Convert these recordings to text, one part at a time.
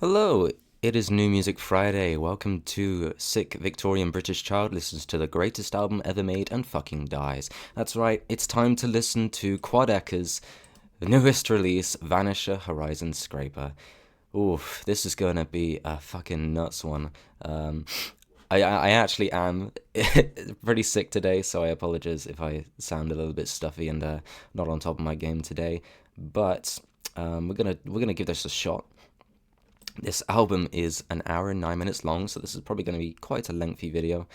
Hello, it is New Music Friday. Welcome to Sick Victorian British Child listens to the greatest album ever made and fucking dies. That's right, it's time to listen to Quadeca's newest release, Vanisher Horizon Scraper. Oof, this is gonna be a fucking nuts one. I actually am pretty sick today, so I apologize if I sound a little bit stuffy and not on top of my game today. But we're gonna give this a shot. This album is an hour and 9 minutes long, so this is probably going to be quite a lengthy video,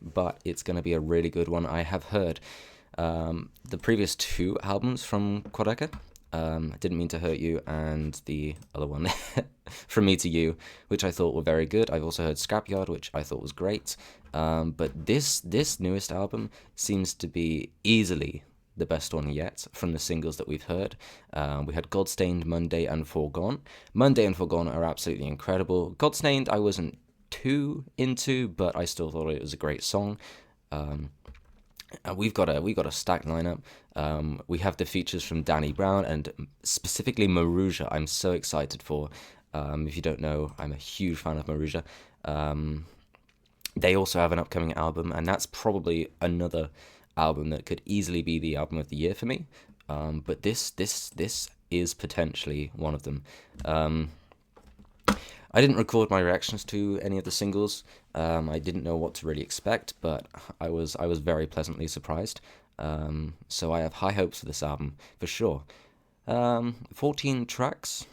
but it's going to be a really good one. I have heard the previous two albums from Quadeca, Didn't Mean to Hurt You, and the other one, From Me to You, which I thought were very good. I've also heard Scrapyard, which I thought was great, but this newest album seems to be easily the best one yet from the singles that we've heard. We had Godstained, Monday, and Foregone. Monday and Foregone are absolutely incredible. Godstained I wasn't too into, but I still thought it was a great song. We've got a stacked lineup. We have the features from Danny Brown and specifically Maruja. I'm so excited for. If you don't know, I'm a huge fan of Maruja. They also have an upcoming album, and that's probably another album that could easily be the album of the year for me, but this is potentially one of them. I didn't record my reactions to any of the singles. I didn't know what to really expect, but I was very pleasantly surprised. So I have high hopes for this album for sure. 14 tracks.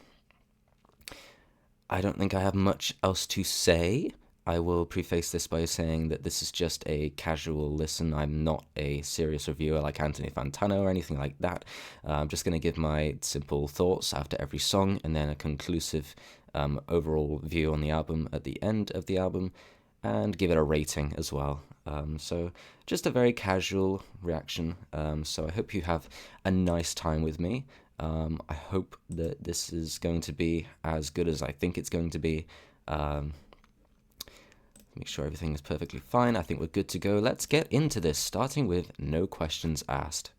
I don't think I have much else to say. I will preface this by saying that this is just a casual listen. I'm not a serious reviewer like Anthony Fantano or anything like that. I'm just going to give my simple thoughts after every song and then a conclusive overall view on the album at the end of the album and give it a rating as well. So just a very casual reaction. So I hope you have a nice time with me. I hope that this is going to be as good as I think it's going to be. Make sure everything is perfectly fine. I think we're good to go. Let's get into this, starting with No Questions Asked.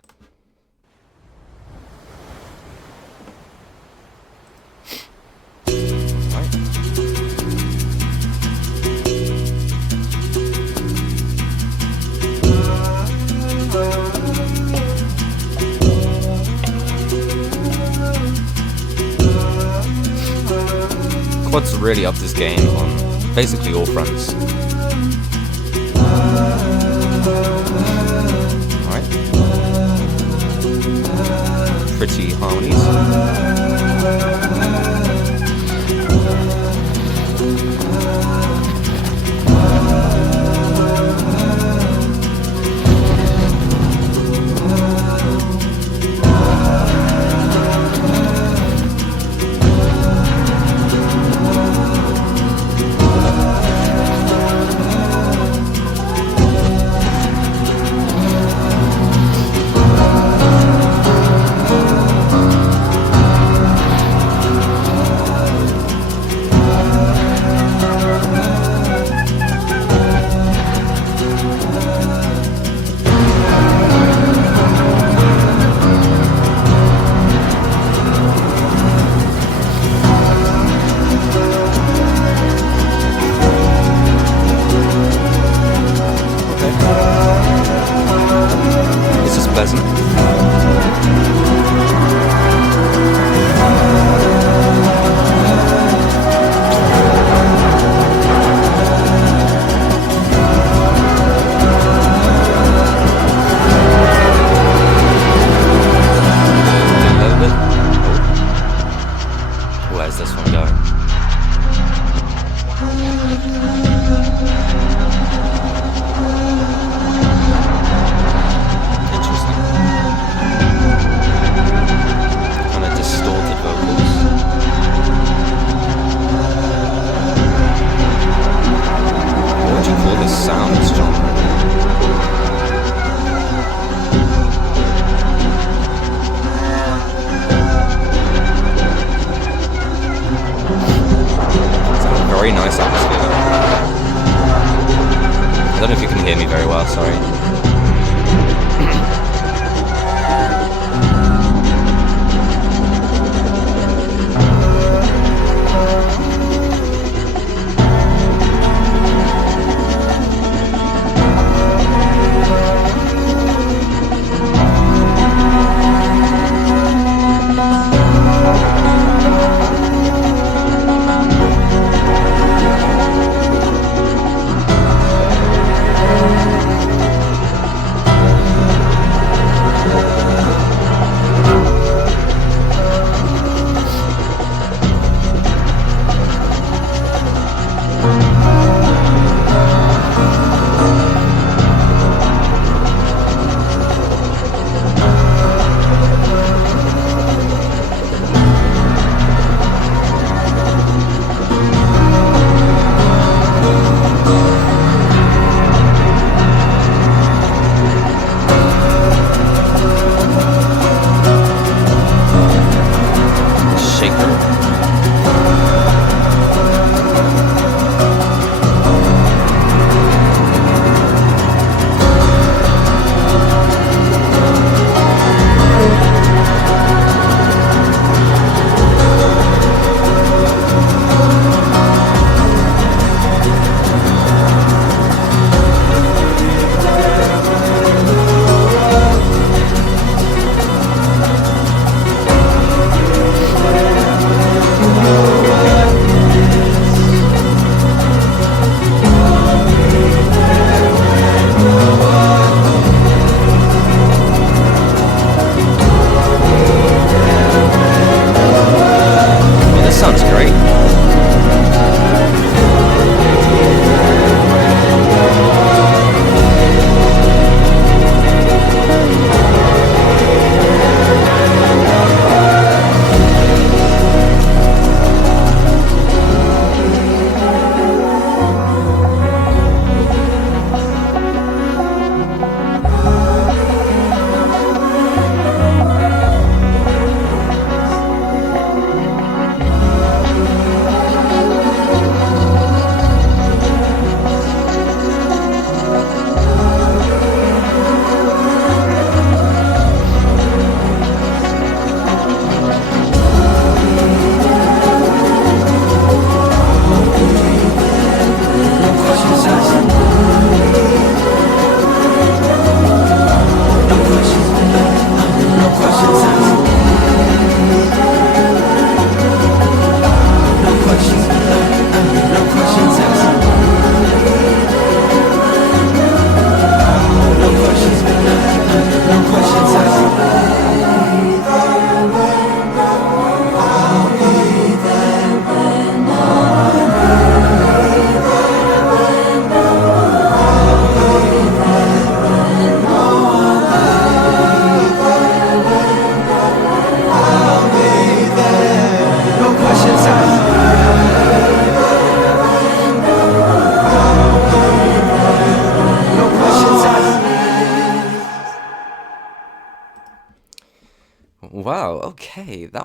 Quad's really upped his game on basically all fronts. Alright. Pretty harmonies. Where's this one going? Interesting. Kind of distorted vocals. What would you call this sound, this genre? Very nice atmosphere though. I don't know if you can hear me very well, sorry.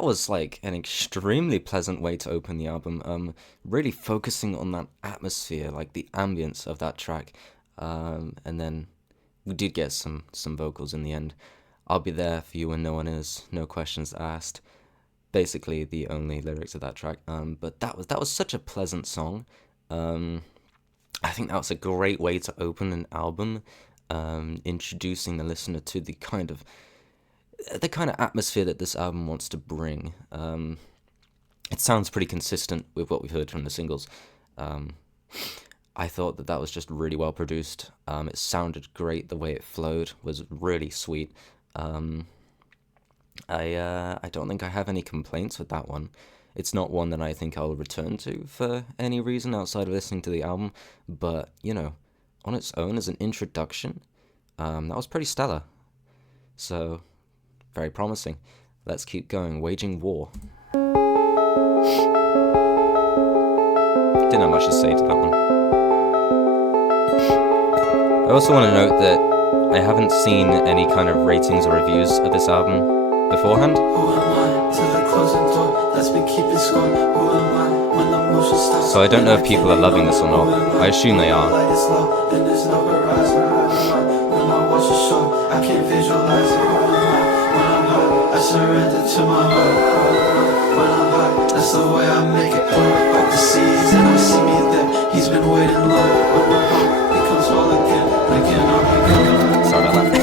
that was like an extremely pleasant way to open the album. Really focusing on that atmosphere, like the ambience of that track. And then we did get some vocals in the end. I'll be there for you when no one is, no questions asked. Basically the only lyrics of that track. But that was such a pleasant song. I think that was a great way to open an album, introducing the listener to the kind of atmosphere that this album wants to bring. It sounds pretty consistent with what we've heard from the singles. I thought that was just really well produced. It sounded great. The way it flowed was really sweet. I don't think I have any complaints with that one. It's not one that I think I'll return to for any reason outside of listening to the album, but, you know, on its own as an introduction, that was pretty stellar. So, very promising. Let's keep going. Waging War. Didn't have much to say to that one. I also want to note that I haven't seen any kind of ratings or reviews of this album beforehand. So I don't know if people are loving this or not. I assume they are. Surrender to my heart. When I'm hot, that's the way I make it. Like the seas and I see me there. He's been waiting long. When my heart becomes whole again. Again, I'll be sorry about that.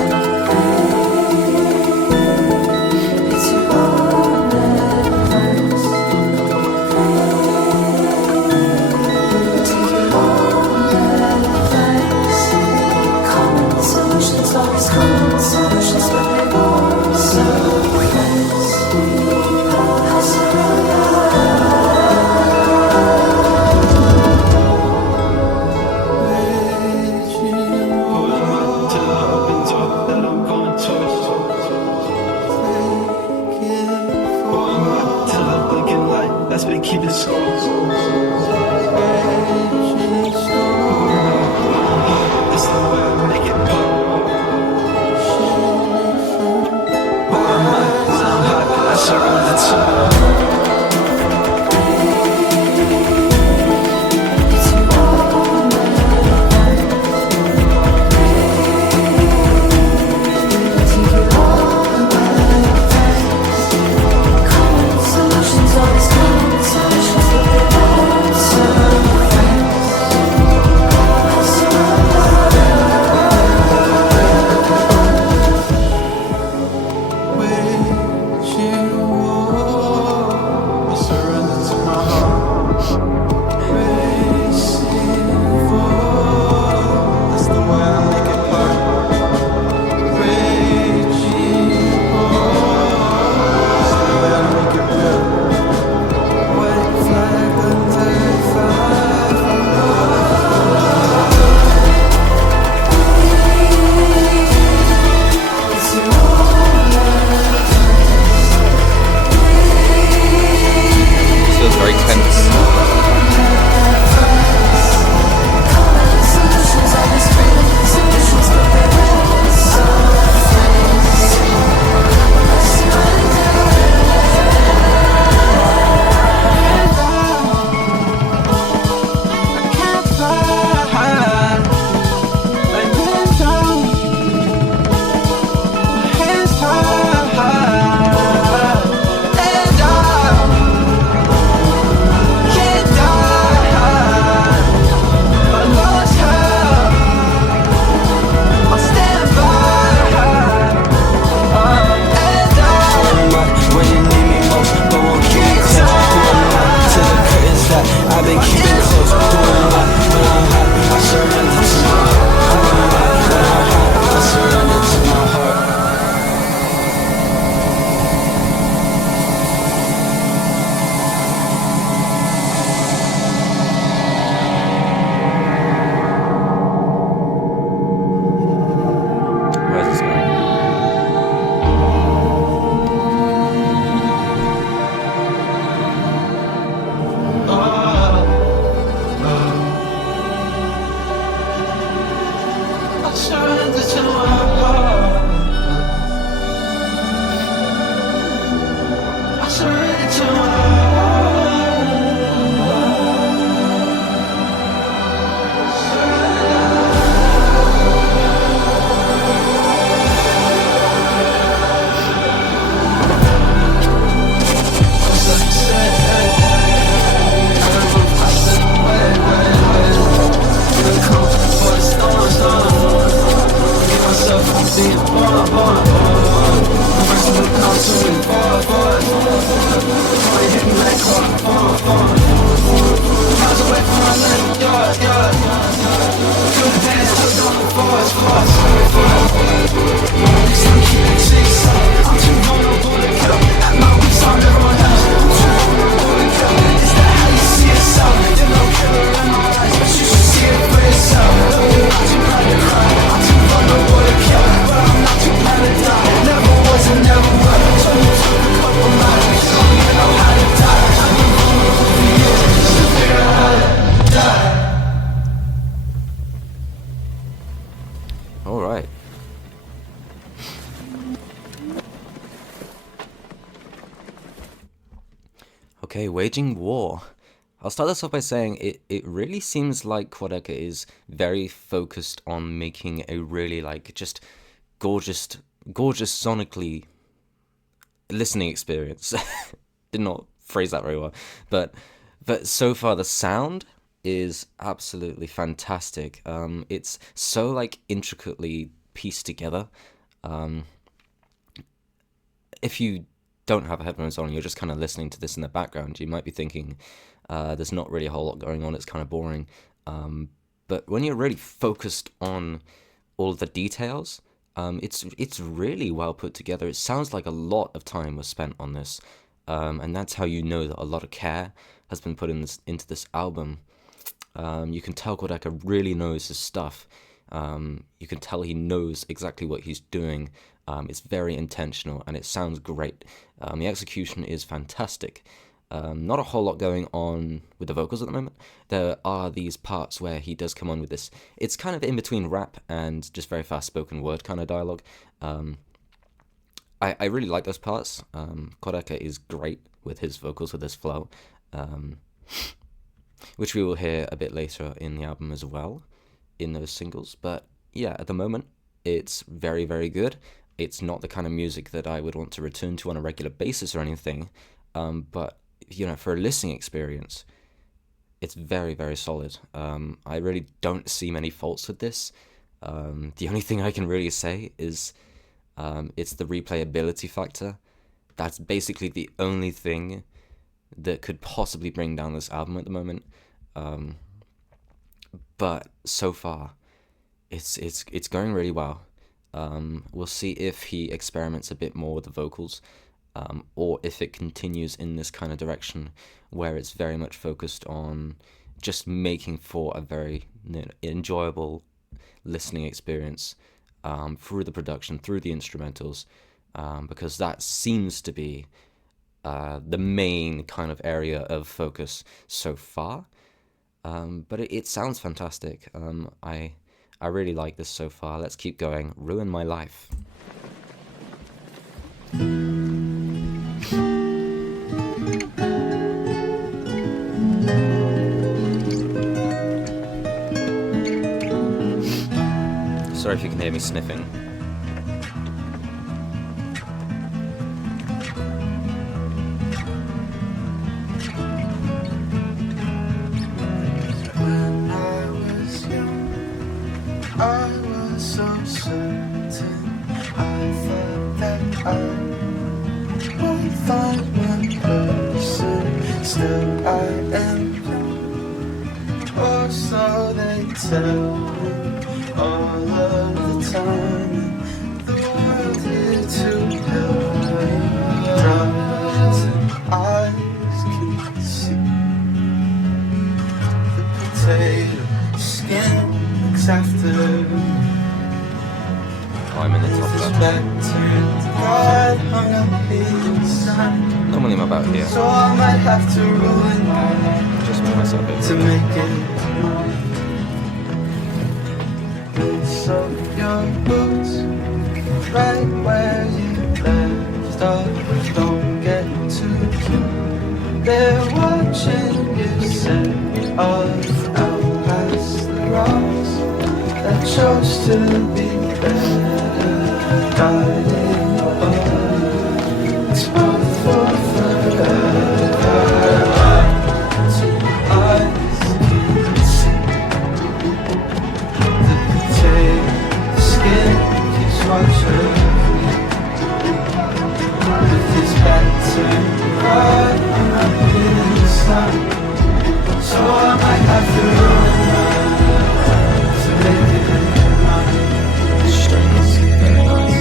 Okay, waging war. I'll start this off by saying it really seems like Quadeca is very focused on making a really like just gorgeous gorgeous sonically listening experience. Did not phrase that very well. But so far the sound is absolutely fantastic. It's so like intricately pieced together. Um, if you don't have headphones on, you're just kind of listening to this in the background, you might be thinking there's not really a whole lot going on, it's kind of boring. But when you're really focused on all the details, it's really well put together. It sounds like a lot of time was spent on this, and that's how you know that a lot of care has been put into this album. You can tell Quadeca really knows his stuff. You can tell he knows exactly what he's doing. It's very intentional and it sounds great. The execution is fantastic. Not a whole lot going on with the vocals at the moment. There are these parts where he does come on with this. It's kind of in between rap and just very fast spoken word kind of dialogue. I really like those parts. Quadeca is great with his vocals, with his flow, which we will hear a bit later in the album as well, in those singles. But yeah, at the moment, it's very, very good. It's not the kind of music that I would want to return to on a regular basis or anything, but you know, for a listening experience, it's very, very solid. I really don't see many faults with this. The only thing I can really say is it's the replayability factor. That's basically the only thing that could possibly bring down this album at the moment. But so far, it's going really well. We'll see if he experiments a bit more with the vocals, or if it continues in this kind of direction where it's very much focused on just making for a very enjoyable listening experience through the production, through the instrumentals, because that seems to be the main kind of area of focus so far. But it sounds fantastic. I really like this so far. Let's keep going. Ruin My Life. Sorry if you can hear me sniffing. I was so certain, I thought that I would find one person. Still I am young, or so they tell me all of the time. The world here to help me, eyes and eyes can see the potato skin after I'm in the top left. Normally I'm about here. So I might have to ruin my just put myself in to make it. So your boots right where you left off. Don't get too cute. They're watching you set off out past the rocks that chose to be better, guiding on. It's both for forever. Two eyes can see the potato skin keeps watching. With his back turned right, I'm up in the sun. So I might have to ruin my strings. Very nice.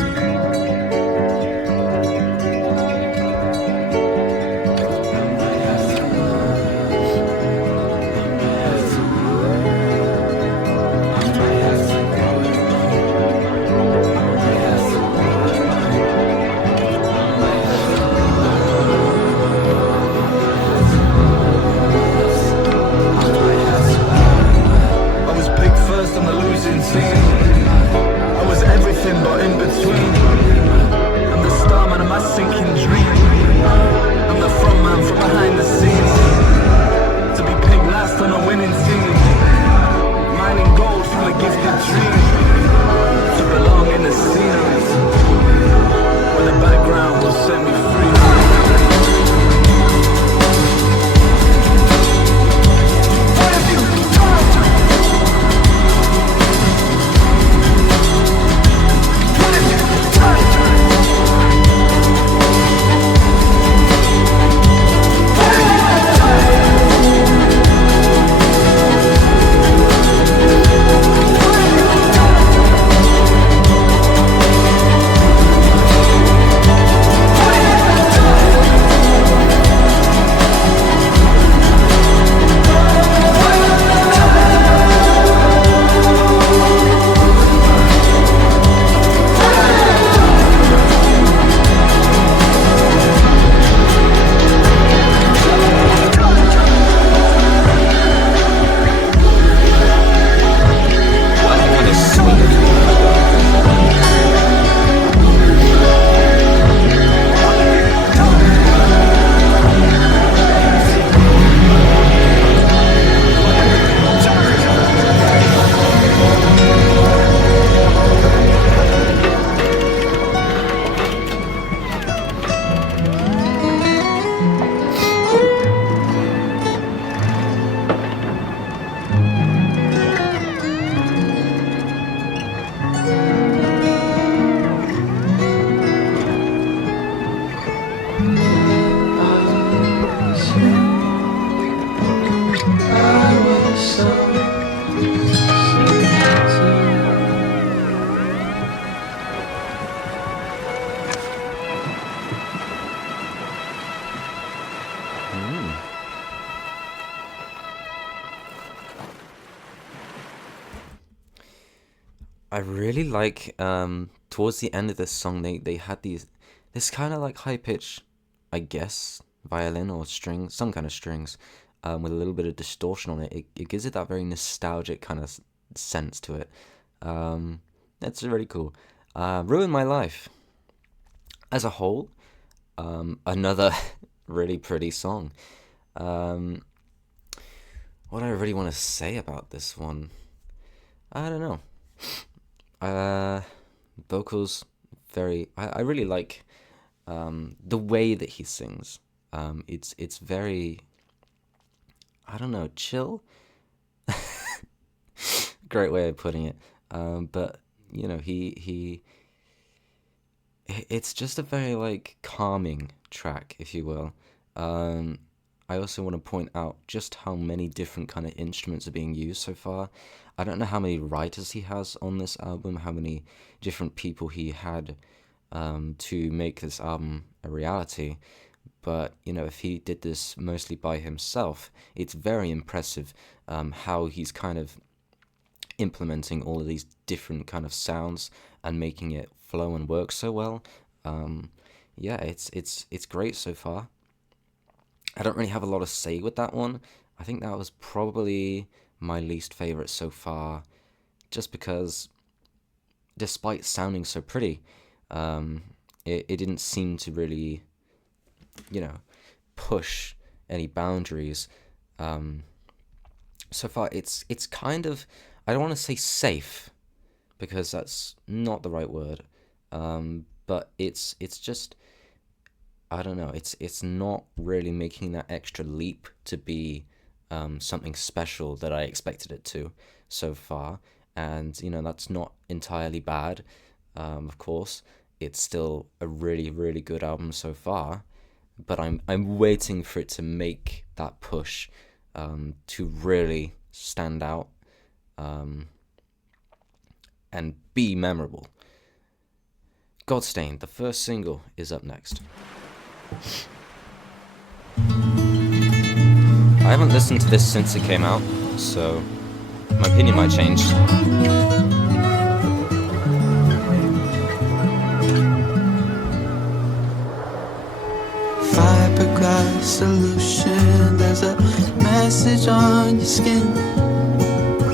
I really like towards the end of this song they had this kind of like high pitch, I guess, violin or string, some kind of strings, with a little bit of distortion on it. It gives it that very nostalgic kind of sense to it. That's really cool. Ruined My Life. As a whole, another really pretty song. Um, what do I really want to say about this one? I don't know. Uh, Vocals, very. I really like the way that he sings. It's very. I don't know, chill. Great way of putting it. But you know, it's just a very like calming track, if you will. Um, I also want to point out just how many different kind of instruments are being used so far. I don't know how many writers he has on this album, how many different people he had to make this album a reality. But you know, if he did this mostly by himself, it's very impressive how he's kind of implementing all of these different kind of sounds and making it flow and work so well. Um, yeah, it's great so far. I don't really have a lot to say with that one. I think that was probably my least favorite so far, just because despite sounding so pretty, um, it didn't seem to really, you know, push any boundaries. Um, so far, it's kind of, I don't want to say safe because that's not the right word, but it's just, I don't know. It's not really making that extra leap to be something special that I expected it to so far, and you know that's not entirely bad. Of course, it's still a really really good album so far, but I'm waiting for it to make that push to really stand out and be memorable. Godstained, the first single, is up next. I haven't listened to this since it came out, so my opinion might change. Fiberglass solution, there's a message on your skin,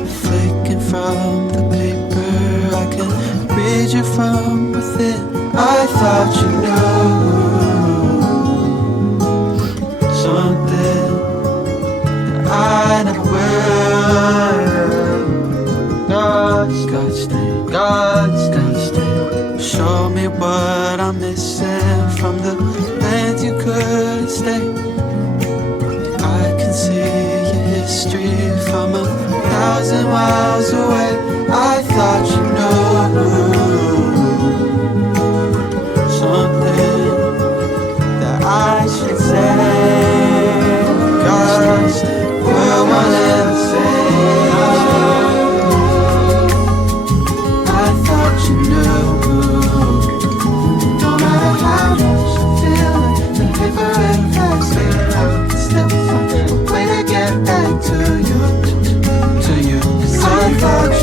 flicking from the paper. I can read you from within. I thought you knew something that I never will. God's stain. Show me what I'm missing from the land you couldn't stay. I can see your history from 1,000 miles away. I thought you knew something that I should say. God's we're one and the same. I thought you knew. No matter how much I'm feeling, the paper and plastic, I can still find a way to get back to you. 'Cause I thought you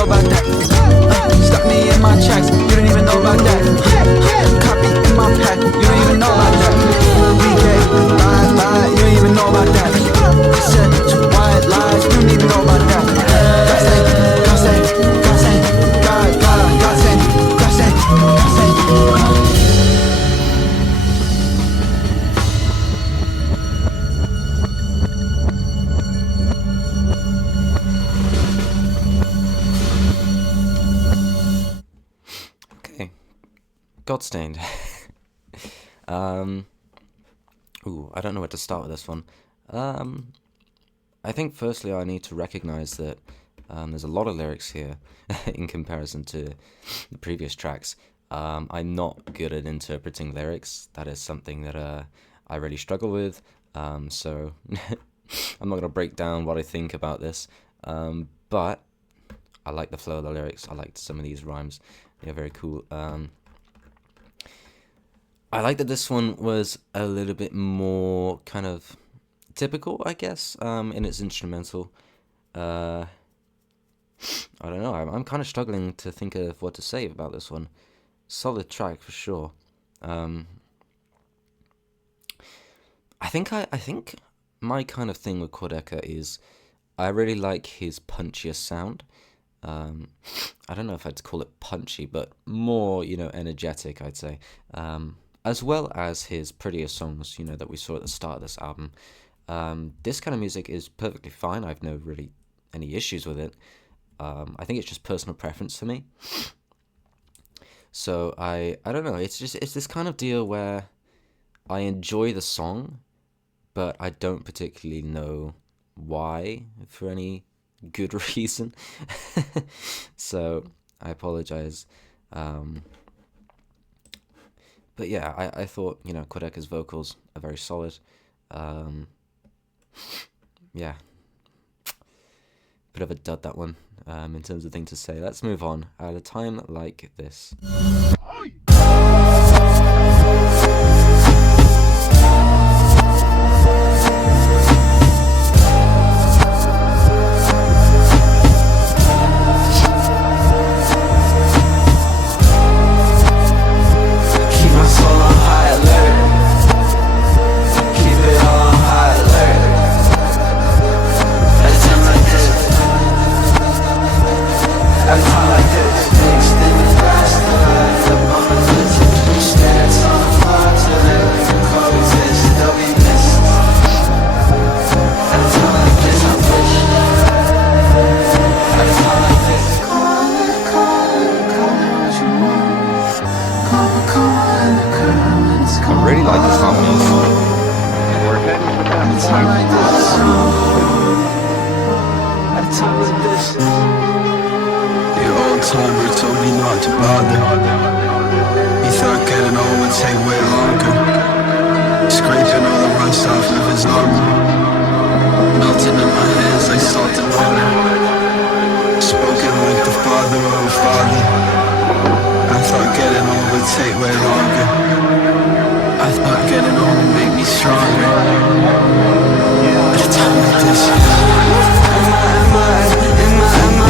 know about that. Stuck me in my tracks, you don't even know about that. Copy in my pack, you don't even know about that. BK, bye, you don't even know about that. Said two white lies, you don't even know about that. Okay, Godstained. Ooh, I don't know where to start with this one. I think firstly I need to recognize that there's a lot of lyrics here in comparison to the previous tracks. I'm not good at interpreting lyrics. That is something that I really struggle with. So I'm not going to break down what I think about this. But I like the flow of the lyrics. I liked some of these rhymes. They're very cool. I like that this one was a little bit more kind of typical, I guess, in its instrumental. I don't know. I'm kind of struggling to think of what to say about this one. Solid track for sure. I think my kind of thing with Quadeca is I really like his punchier sound. I don't know if I'd call it punchy, but more, energetic, I'd say. As well as his prettier songs, that we saw at the start of this album. This kind of music is perfectly fine. I've no really any issues with it. I think it's just personal preference for me. So I don't know. It's this kind of deal where I enjoy the song, but I don't particularly know why for any good reason. So I apologize. But yeah, I thought, Quadeca's vocals are very solid. Yeah. Bit of a dud, that one, in terms of things to say. Let's move on. At a time like this. Really like this harmonies. We're heading for that The old timer told me not to bother. He thought getting home would take way longer. Scraping all the rust off of his armor, melting in my hands like salt and water. Spoken like the father of a father. I thought getting home would take way longer. I thought getting home would make me stronger. At a time like this.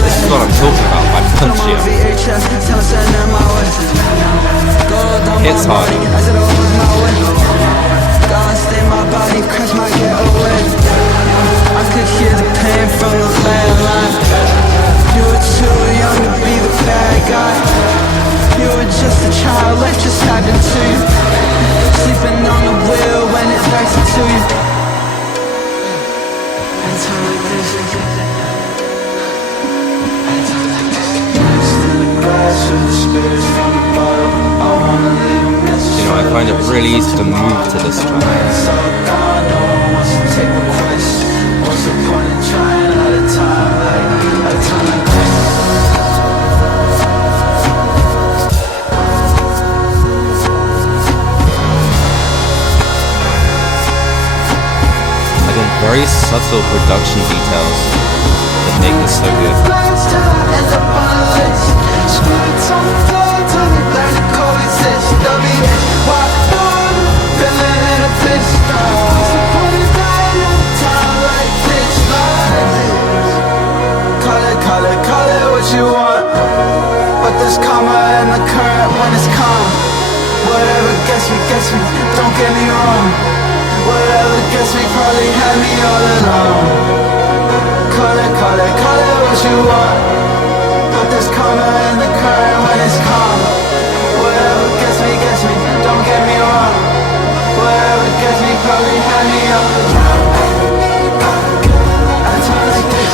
This is what I'm talking about by punchier. It's hard. I could hear the pain from the landline. You were too young to be the bad guy. You were just a child, life just happened to you. Sleeping on the wheel when it backs into you. At a time like this. I find it really easy to move to this track. Again, very subtle production details that make this so good. Call it what you want. probably had me all alone. Call it what you want. But there's karma in the current when it's calm. Whatever gets me, don't get me wrong. Whatever gets me probably had me all alone. At a time like this,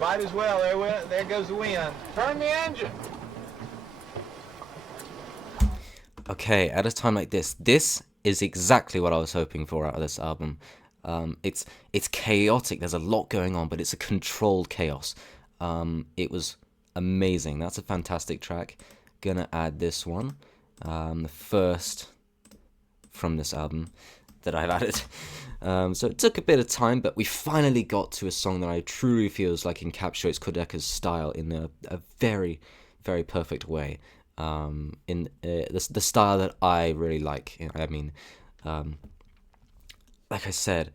might as well. There goes the wind. Turn the engine. Okay, at a time like this is exactly what I was hoping for out of this album. It's chaotic. There's a lot going on, but it's a controlled chaos. It was amazing. That's a fantastic track. Gonna add this one, the first from this album that I've added. So it took a bit of time, but we finally got to a song that I truly feels like encapsulates Quadeca's style in a very, very perfect way. In the style that I really like. I mean, like I said,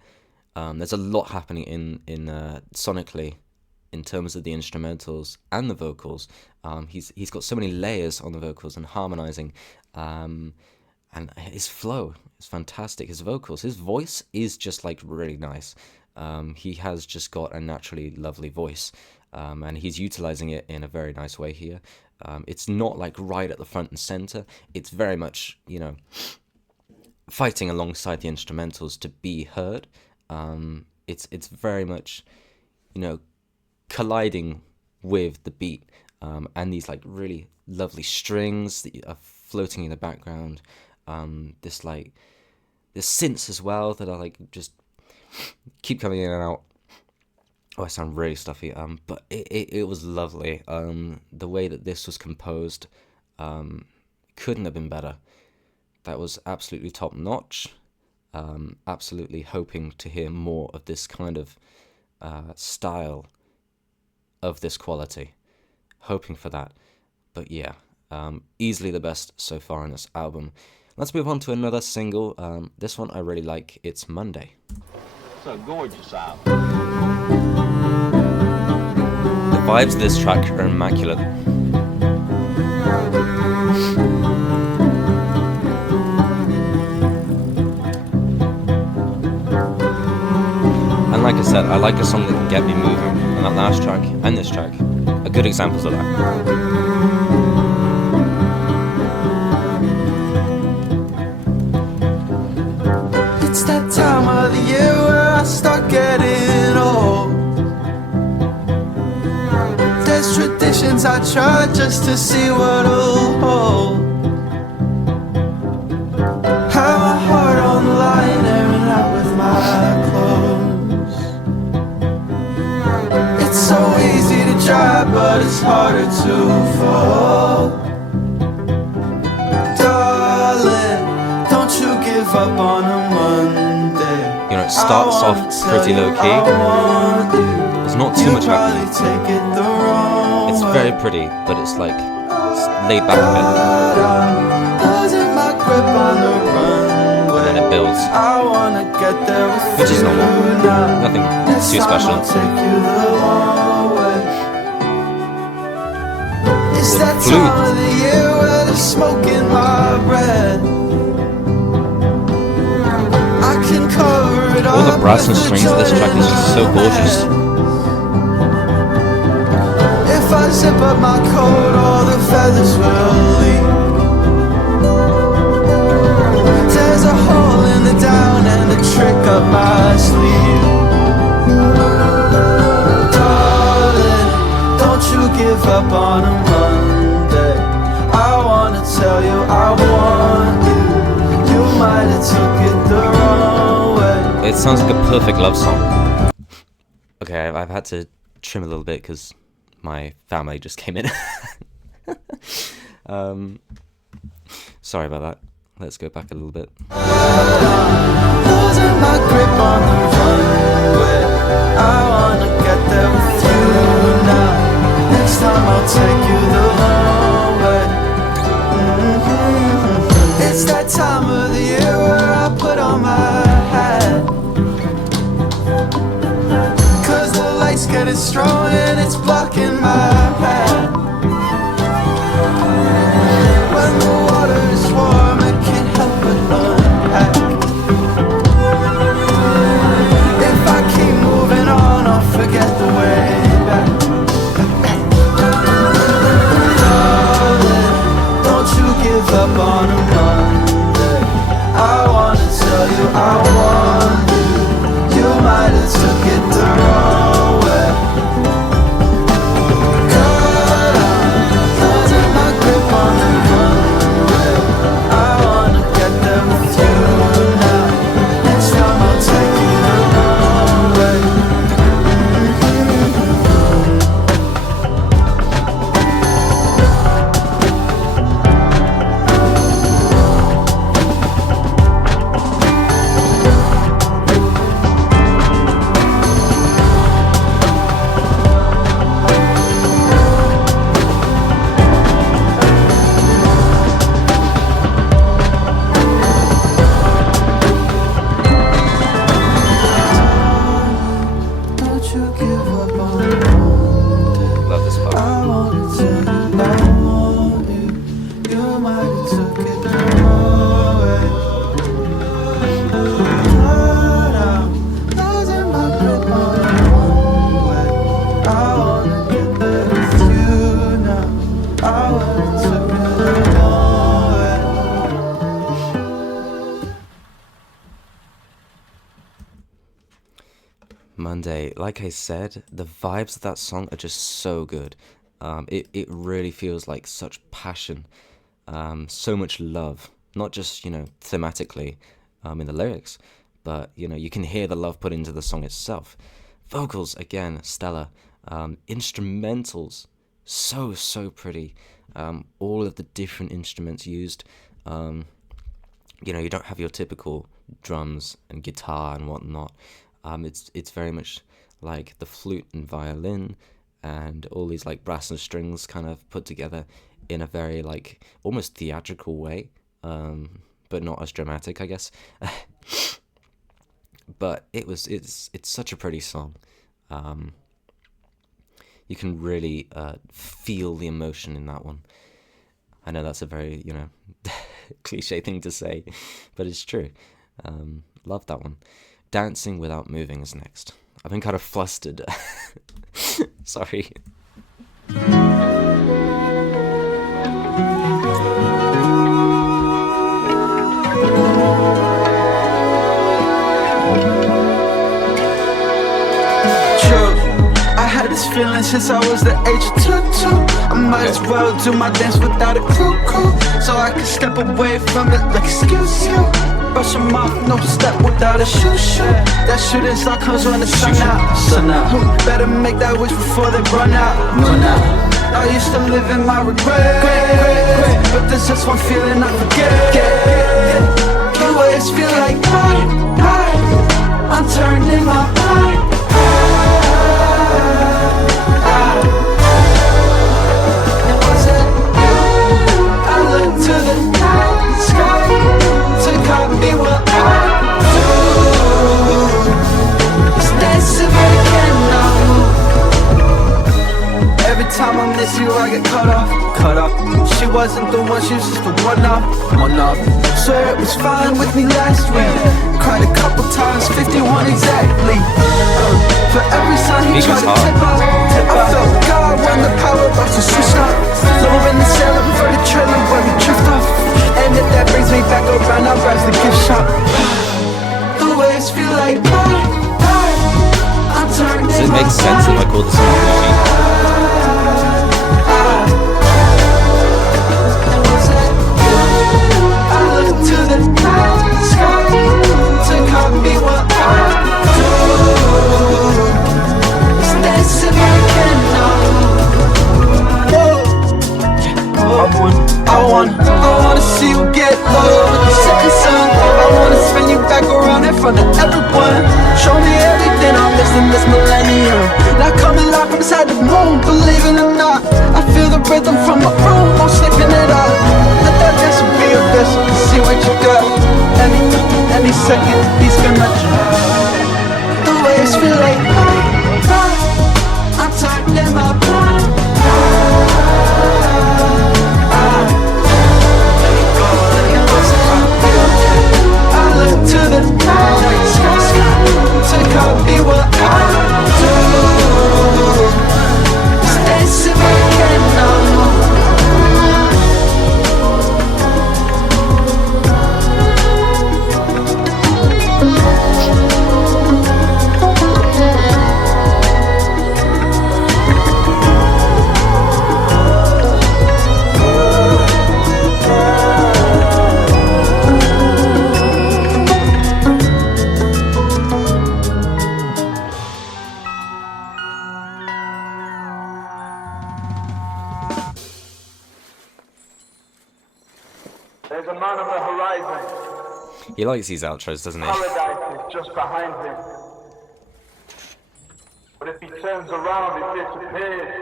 there's a lot happening in sonically in terms of the instrumentals and the vocals. He's got so many layers on the vocals and harmonizing, and his flow is fantastic. His vocals, his voice is just like really nice. He has just got a naturally lovely voice, and he's utilizing it in a very nice way here. It's not like right at the front and center. It's very much, fighting alongside the instrumentals to be heard. It's very much, colliding with the beat, and these like really lovely strings that are floating in the background. This synths as well that are like just keep coming in and out. Oh, I sound really stuffy. But it was lovely. The way that this was composed, couldn't have been better. That was absolutely top notch. Absolutely hoping to hear more of this kind of style, of this quality. Hoping for that. But yeah, easily the best so far on this album. Let's move on to another single. This one I really like. It's Monday. It's a gorgeous album. The vibes of this track are immaculate. And like I said, I like a song that can get me moving. And that last track and this track are good examples of that. it's that time of the year where I start getting old. There's traditions I try just to see what'll hold. Have my heart on the line, airing out with my clothes. It's so easy to try, but it's harder to fall. Darling, don't you give up on a Monday. It starts off pretty low key. There's not too much happening. It's very pretty, but it's like laid back a bit. And then it builds, which is normal. Nothing too special. It's that time of the year where the the smoke in my breath. I can cover it All the up brass and with strings of this joy track in is just so my gorgeous. head. If I zip up my coat, all the feathers will leave. There's a hole in the down and a trick up my sleeve. Darling, don't you give up on a Monday. I wanna tell you I want you. You might have took it the wrong way. It sounds like a perfect love song. Okay, I've had to trim a little bit because my family just came in. Sorry about that. Let's go back a little bit. Losing my grip on the runway. I wanna get there with you now. Next time I'll take you the long way. It's that time of the year where I put on my hat. 'Cause the light's getting strong and it's blocking my path. When the water is warm, I can't help but unpack. If I keep moving on, I'll forget the way back. Darling, don't you give up on a Monday. I wanna tell you I want you. You might have took it the wrong way. God, I'm losing my grip on the runway. I wanna get there with you now. Next time I'll take you the long way. Don't you give up on me. Love this part. I wanna tell you I want you. You might have took it the wrong way. But I'm losing my grip on the runway. I wanna get there with you now. I wanna took it the wrong way. Monday, like I said, the vibes of that song are just so good. It really feels like such passion, so much love, not just, thematically in the lyrics, but, you can hear the love put into the song itself. Vocals, again, stellar. Instrumentals, so pretty. All of the different instruments used. You don't have your typical drums and guitar and whatnot. It's very much like the flute and violin and all these like brass and strings kind of put together in a very like almost theatrical way, but not as dramatic, I guess. But it's such a pretty song. You can really feel the emotion in that one. I know that's a very cliche thing to say, but it's true. Love that one. Dancing Without Moving is next. I've been kind of flustered. Sorry. I had this feeling since I was the age of 2. I might as well do my dance without a crew, so I can step away from it like excuse you. Brush them off, no step without a shoe. That shooting star comes when the sun out. Better make that wish before they run out. I used to live in my regret, but there's just one feeling I forget. You always feel like I'm turning my mind. To the night sky to copy what I do. It's dancing but I cannot move. Every time I miss you I get cut off. She wasn't the one, she used to was fine with me last week. Cried a couple times, 51 exactly. For every sign he tried to tip out, I felt God when the power ups were switched off. Lower in the cell for the trailer where we drift off. And if that brings me back around, I'll grab the gift shop. The waves feel like I'm turned. Does it make sense if I call this song Gucci? To the night sky to copy what I do. It's dancing like an I wanna see you get low with the setting sun. I wanna spin you back around in front of everyone. Show me everything I missed in this millennium. Now coming live from inside the moon, believe it or not. I feel the rhythm from my room, I'm slipping it out. Let that vessel be a vessel, see what you got. Any second, he's gonna the waves feel like I'm tired in my blind. I look to the night sky to copy what I do. Stay sipping and There's a man on the horizon. He likes these outros, doesn't he? Paradise is just behind him. But if he turns around, it disappears.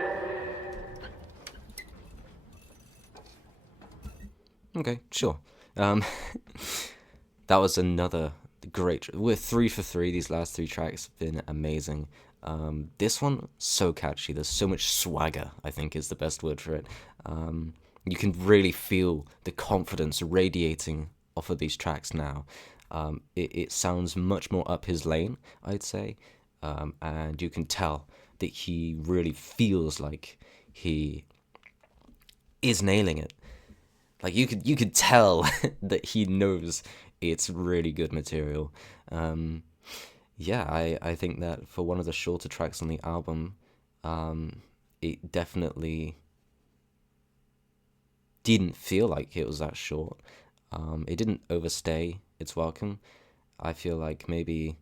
Okay, sure. That was another great. We're 3 for 3. These last 3 tracks have been amazing. This one, so catchy. There's so much swagger, I think is the best word for it. You can really feel the confidence radiating off of these tracks now. It sounds much more up his lane, I'd say. And you can tell that he really feels like he is nailing it. Like you could tell that he knows it's really good material. Yeah, I think that for one of the shorter tracks on the album, it definitely didn't feel like it was that short. It didn't overstay its welcome. I feel like maybe,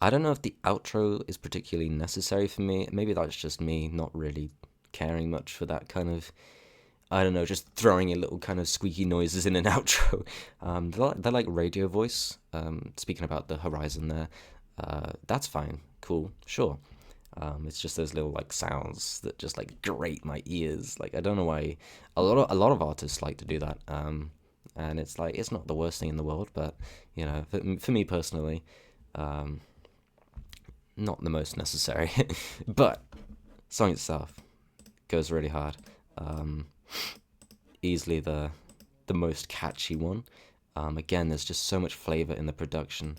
I don't know if the outro is particularly necessary for me. Maybe that's just me not really caring much for that kind of, I don't know, just throwing in little kind of squeaky noises in an outro. They're like radio voice. Speaking about the horizon there, that's fine, cool, sure. It's just those little like sounds that just like grate my ears. Like I don't know why a lot of artists like to do that. And it's like it's not the worst thing in the world, but you know, for me personally, not the most necessary. But song itself goes really hard. Easily the most catchy one. Again, there's just so much flavor in the production.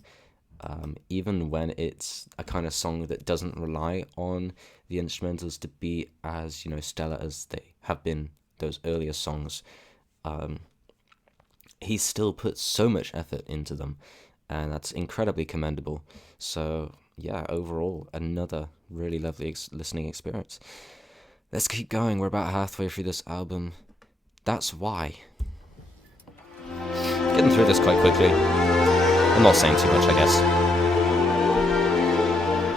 Even when it's a kind of song that doesn't rely on the instrumentals to be as, you know, stellar as they have been those earlier songs, he still puts so much effort into them, and that's incredibly commendable. So yeah, overall, another really lovely listening experience. Let's keep going. We're about halfway through this album. That's why. Getting through this quite quickly. I'm not saying too much, I guess.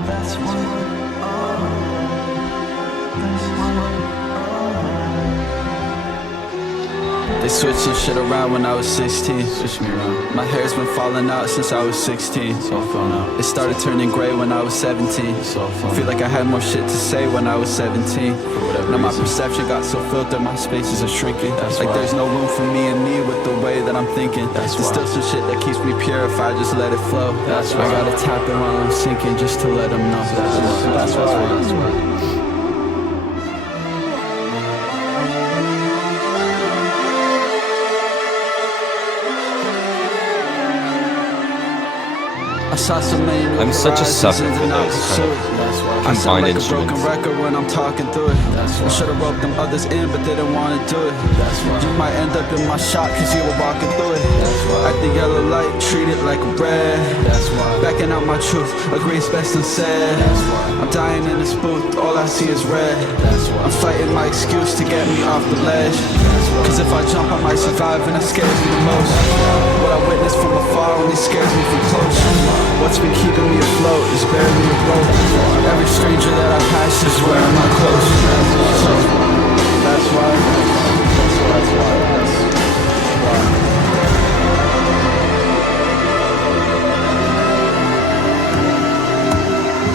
That's why. They switched some shit around when I was 16. Switch me around. My hair's been falling out since I was 16. It's all falling out. It started turning gray when I was 17. It's all falling out. Feel like I had more shit to say when I was 17. Now my perception got so filtered, my spaces are shrinking. That's like why. There's no room for me and me with the way that I'm thinking. There's still some shit that keeps me pure if I just let it flow. That's why. I gotta tap it while I'm sinking just to let them know. That's why. I saw so many new I'm such a sucker for horizons those and kind of I sound combined like a broken instruments. record when I'm talking through it. I should've roped them others in, but they didn't wanna do it. You might end up in my shop cause you were walking through it. At the yellow light, treat it like a red. Backing out my truth, agree's best unsaid. I'm dying in this booth, all I see is red. I'm fighting my excuse to get me off the ledge. Cause if I jump I might survive and that scares me the most. What I witness from afar only scares me from close. What's been keeping me afloat is barely a boat. Every stranger that I pass is wearing my clothes. So, that's why.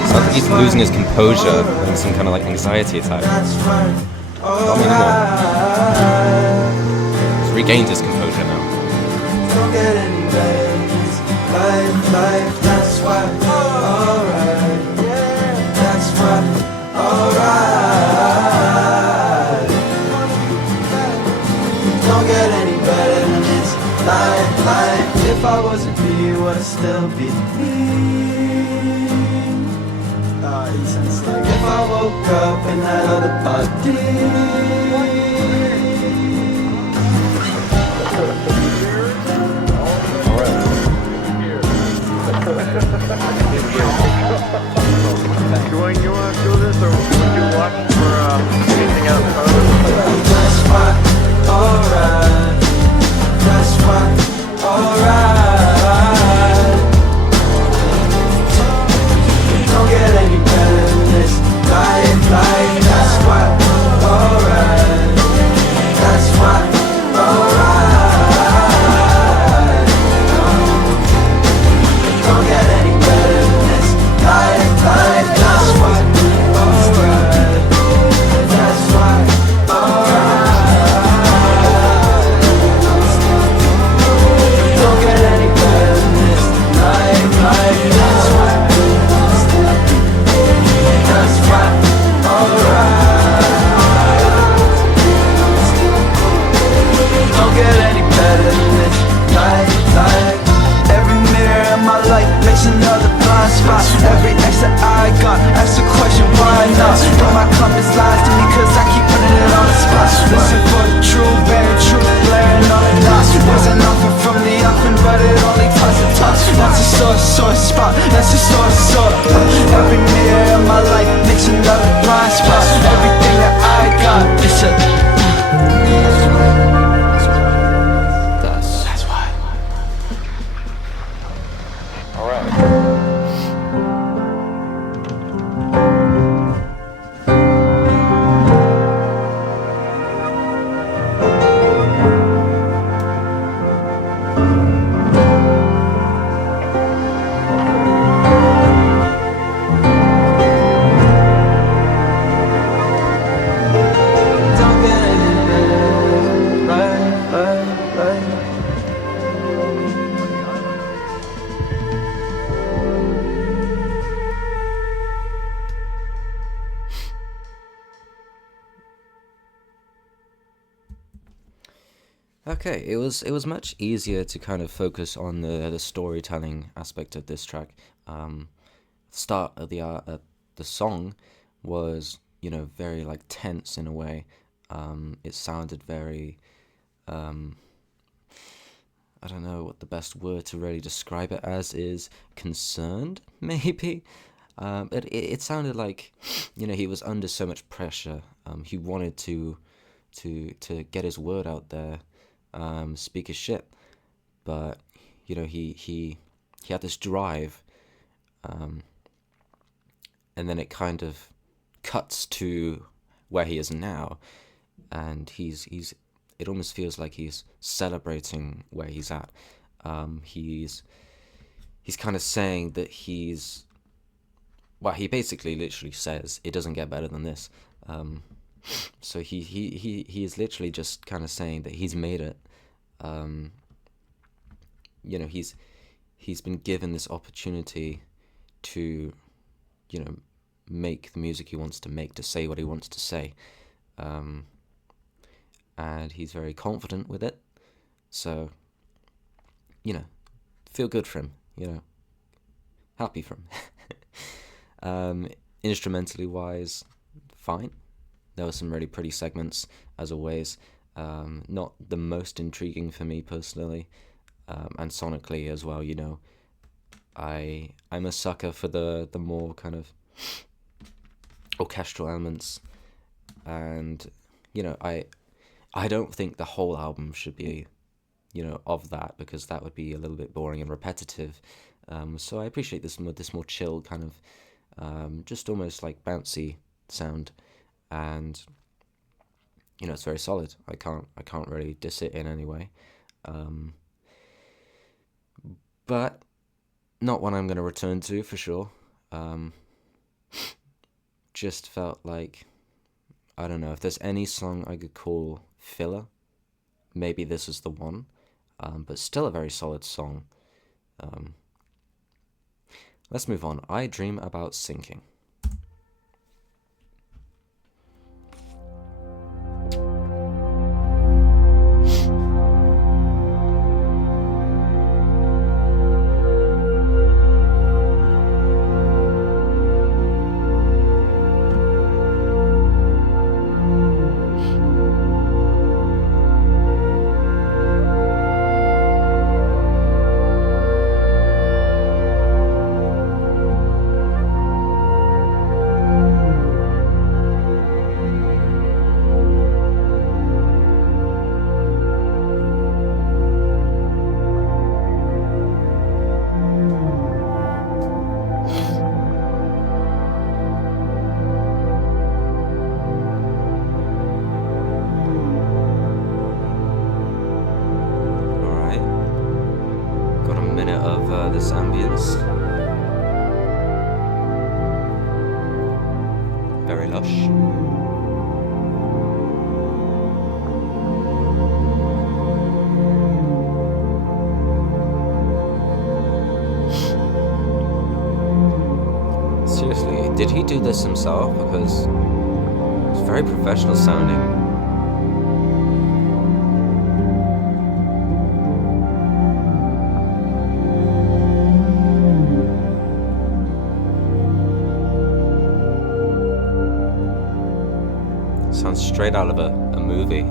Sounds like he's losing his composure, having some kind of like anxiety attack. Not anymore. He's regained his composure now. Don't get any better. Life, that's why. Alright, yeah, that's why. Alright. Don't get any better than this. Life. If I wasn't me, would I still be me? Incense like if I woke up in that other body. You want to do this, or would you watch for anything else? That's why, alright. That's why, alright. Don't get any better than this. Life. That's why, alright. That's why, alright. Don't get any better than this. Life. That's why, alright. That's why, alright. Don't get any better than this. Life. That's why. That's why, alright. Don't get any better than this. Life. Every mirror in my life makes another blind spot. Every ex that I got asks the question why not. But my compass lies to me cause I keep putting it on the spot. Listen for the truth, bearing truth, blaring on the dots. Wasn't nothing from the oven, but it only touched the top. That's a sore spot, that's a sore. Every mirror in my life makes another blind spot. Everything that I got is a that's why. All right. Don't get any better. Life. Okay, it was much easier to kind of focus on the storytelling aspect of this track. Start of the song was very like tense in a way. It sounded very I don't know what the best word to really describe it as is, concerned maybe. It sounded like he was under so much pressure. He wanted to get his word out there, speak his shit, but he had this drive, and then it kind of cuts to where he is now, and it almost feels like he's celebrating where he's at. He's kind of saying that he basically literally says it doesn't get better than this. So he is literally just kind of saying that he's made it. He's been given this opportunity to make the music he wants to make, to say what he wants to say, and he's very confident with it. So feel good for him. happy from. Instrumentally wise, fine. There were some really pretty segments, as always. Not the most intriguing for me personally, and sonically as well. You know, I'm a sucker for the more kind of orchestral elements, and you know, I don't think the whole album should be, you know, of that, because that would be a little bit boring and repetitive. So I appreciate this more chill kind of, just almost like bouncy sound, and you know, it's very solid. I can't really diss it in any way, but not one I'm going to return to for sure. Just felt like, I don't know, if there's any song I could call filler, maybe this is the one. But still a very solid song. Let's move on. I Dream About Sinking. This ambience. Very lush. Seriously, did he do this himself? Because it's very professional sounding. Sounds straight out of a movie.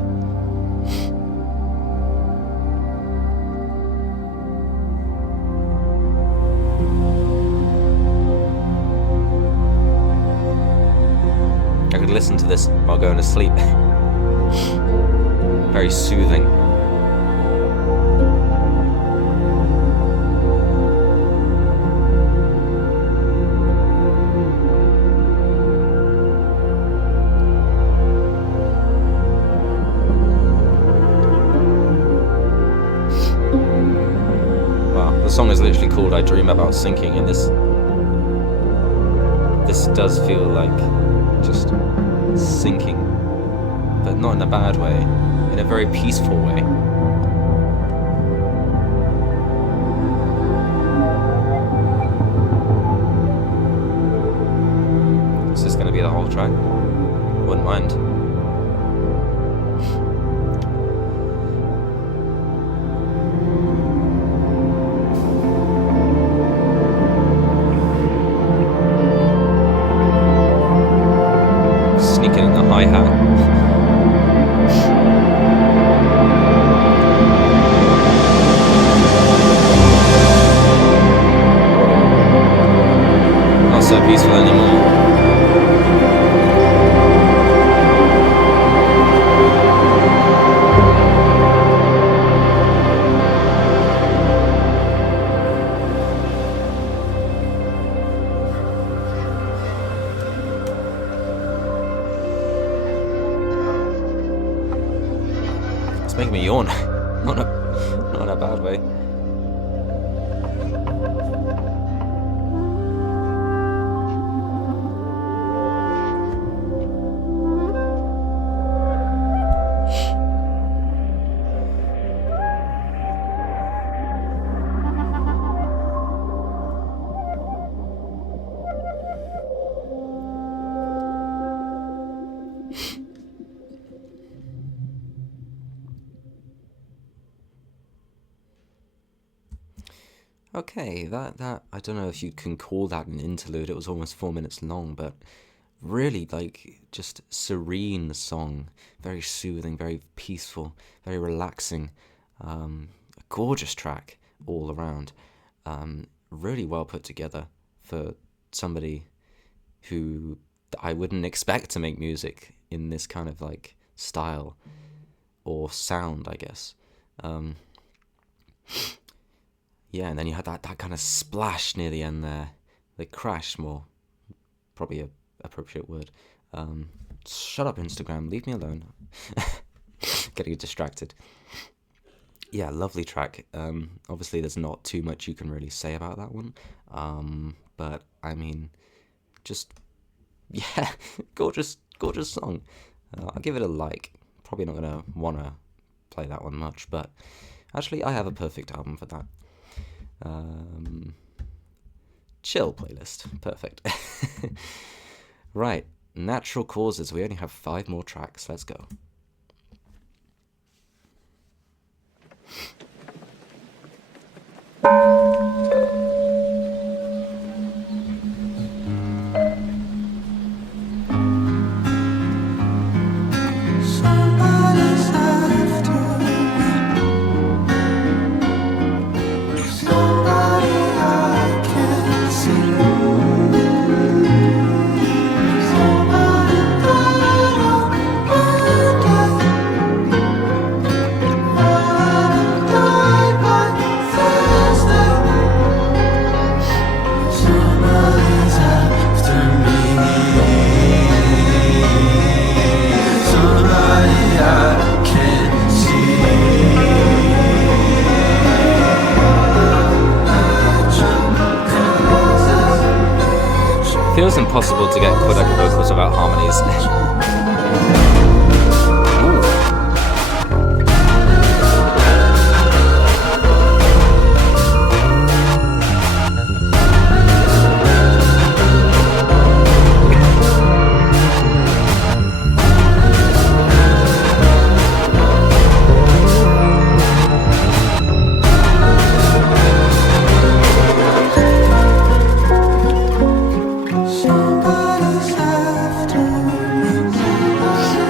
I could listen to this while going to sleep. Very soothing. The song is literally called I Dream About Sinking, and this does feel like just sinking, but not in a bad way, in a very peaceful way. Is this going to be the whole track? Wouldn't mind. So peaceful anymore. It's making me yawn. Not in a bad way. Okay, that I don't know if you can call that an interlude. It was almost 4 minutes long, but really like just serene song, very soothing, very peaceful, very relaxing. A gorgeous track all around. Really well put together for somebody who I wouldn't expect to make music in this kind of like style or sound, I guess. Um, yeah, and then you had that kind of splash near the end there. The crash, more probably a appropriate word. Shut up, Instagram. Leave me alone. Getting distracted. Yeah, lovely track. Obviously, there's not too much you can really say about that one. But I mean, just yeah, gorgeous, gorgeous song. I'll give it a like. Probably not gonna wanna play that one much, but actually, I have a perfect album for that. Chill playlist. Perfect. Right. Natural Causes. We only have 5 more tracks. Let's go. Somebody's after me. Somebody I can't see. Somebody died on Monday. Died by Thursday. Somebody's after me. Somebody I can't see. Feels impossible to get Quadeca vocals without harmonies. Ooh. Somebody's after me.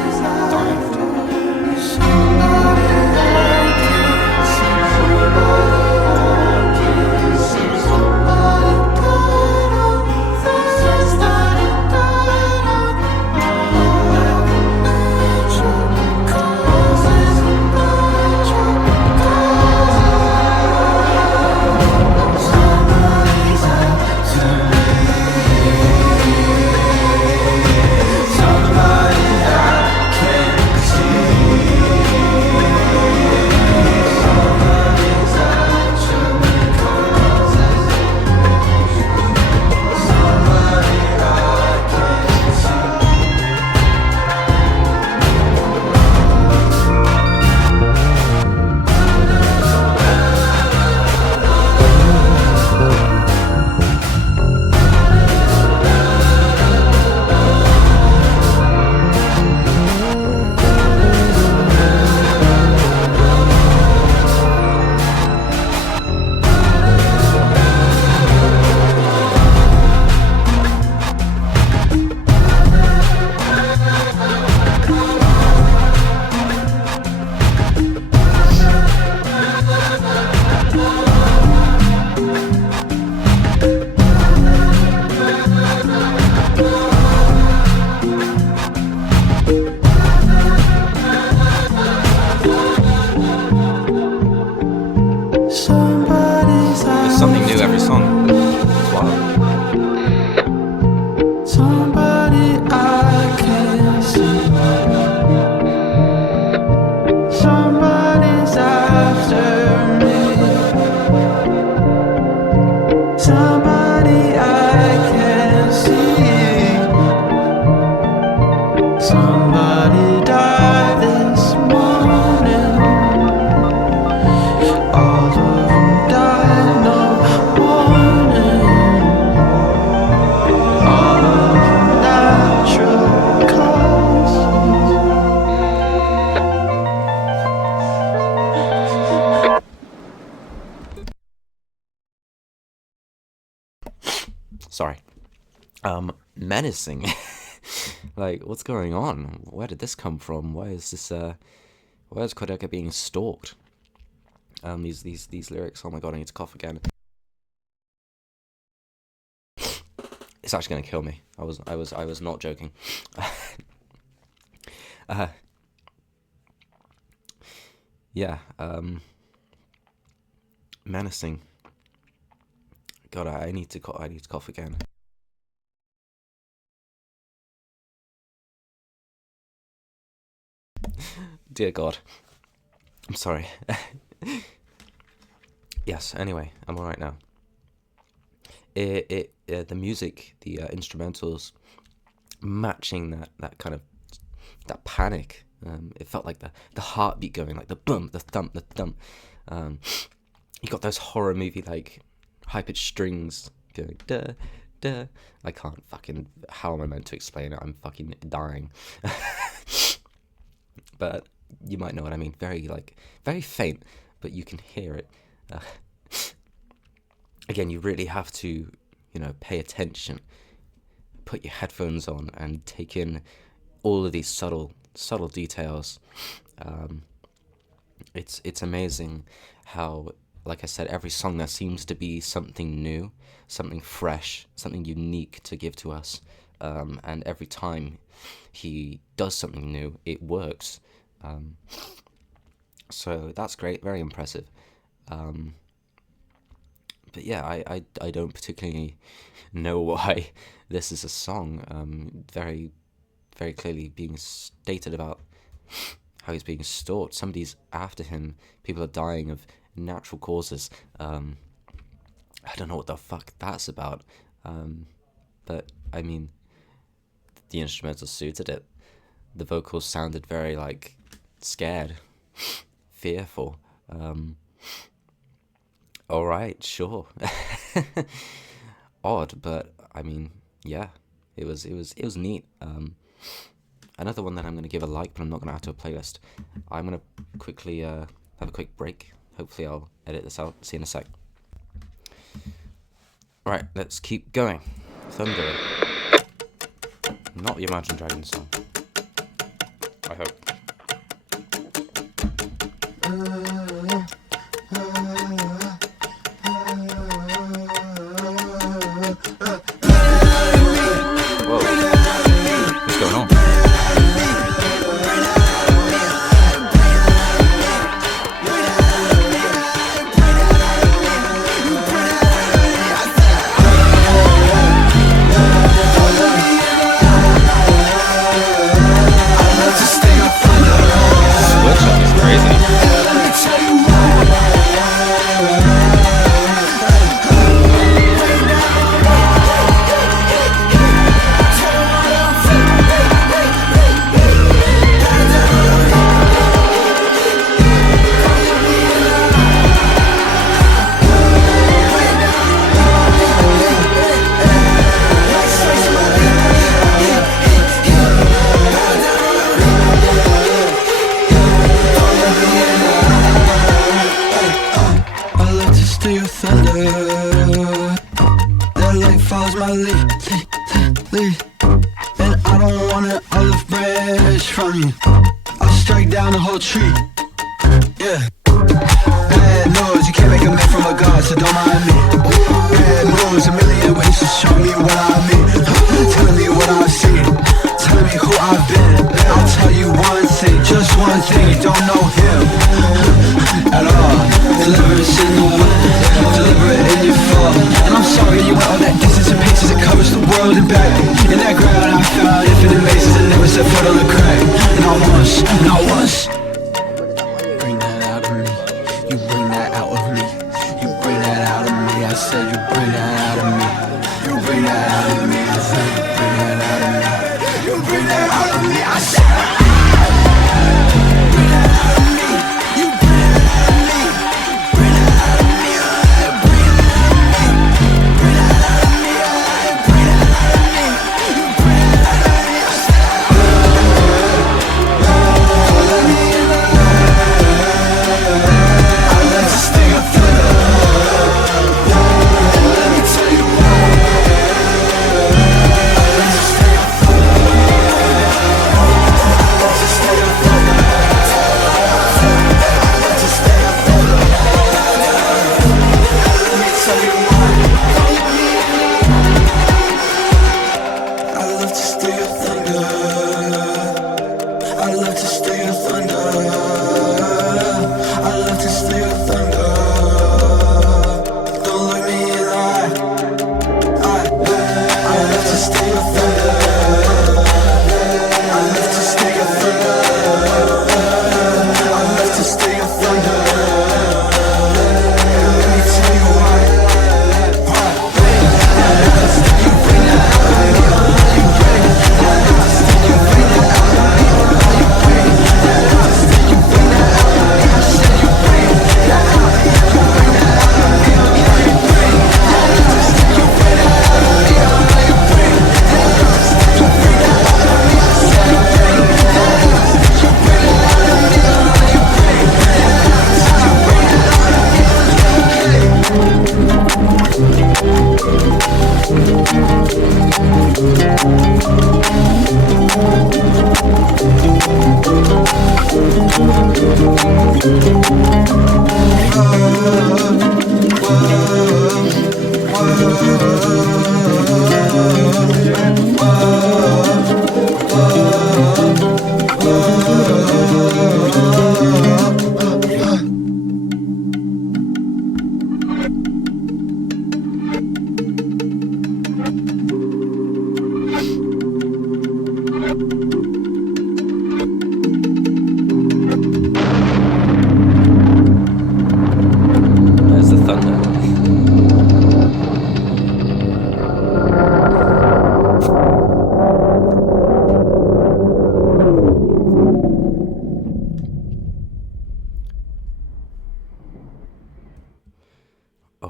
Sorry. Menacing. Like, what's going on? Where did this come from? Why is this, why is Quadeca being stalked? These lyrics, oh my god, I need to cough again. It's actually gonna kill me. I was not joking. Yeah, menacing. God, I need to cough again. Dear God, I'm sorry. Yes. Anyway, I'm all right now. The music, the instrumentals, matching that kind of that panic. It felt like the heartbeat going, like the boom, the thump, the thump. You got those horror movie like high pitched strings going duh duh. I can't fucking. How am I meant to explain it? I'm fucking dying. But you might know what I mean. Very faint, but you can hear it. Again, you really have to, pay attention, put your headphones on, and take in all of these subtle details. It's amazing how, like I said, every song there seems to be something new, something fresh, something unique to give to us. And every time he does something new, it works. So that's great, very impressive. But yeah, I don't particularly know why this is a song. Very, very clearly being stated about how he's being stalked. Somebody's after him. People are dying of natural causes. I don't know what the fuck that's about. But I mean, the instrumental suited it. The vocals sounded very scared, fearful. All right, sure. Odd, but I mean, yeah, it was neat. Another one that I'm gonna give a like, but I'm not gonna add to a playlist. I'm gonna quickly have a quick break. Hopefully, I'll edit this out. See you in a sec. Right, let's keep going. Thunder. Not the Imagine Dragons song. I hope.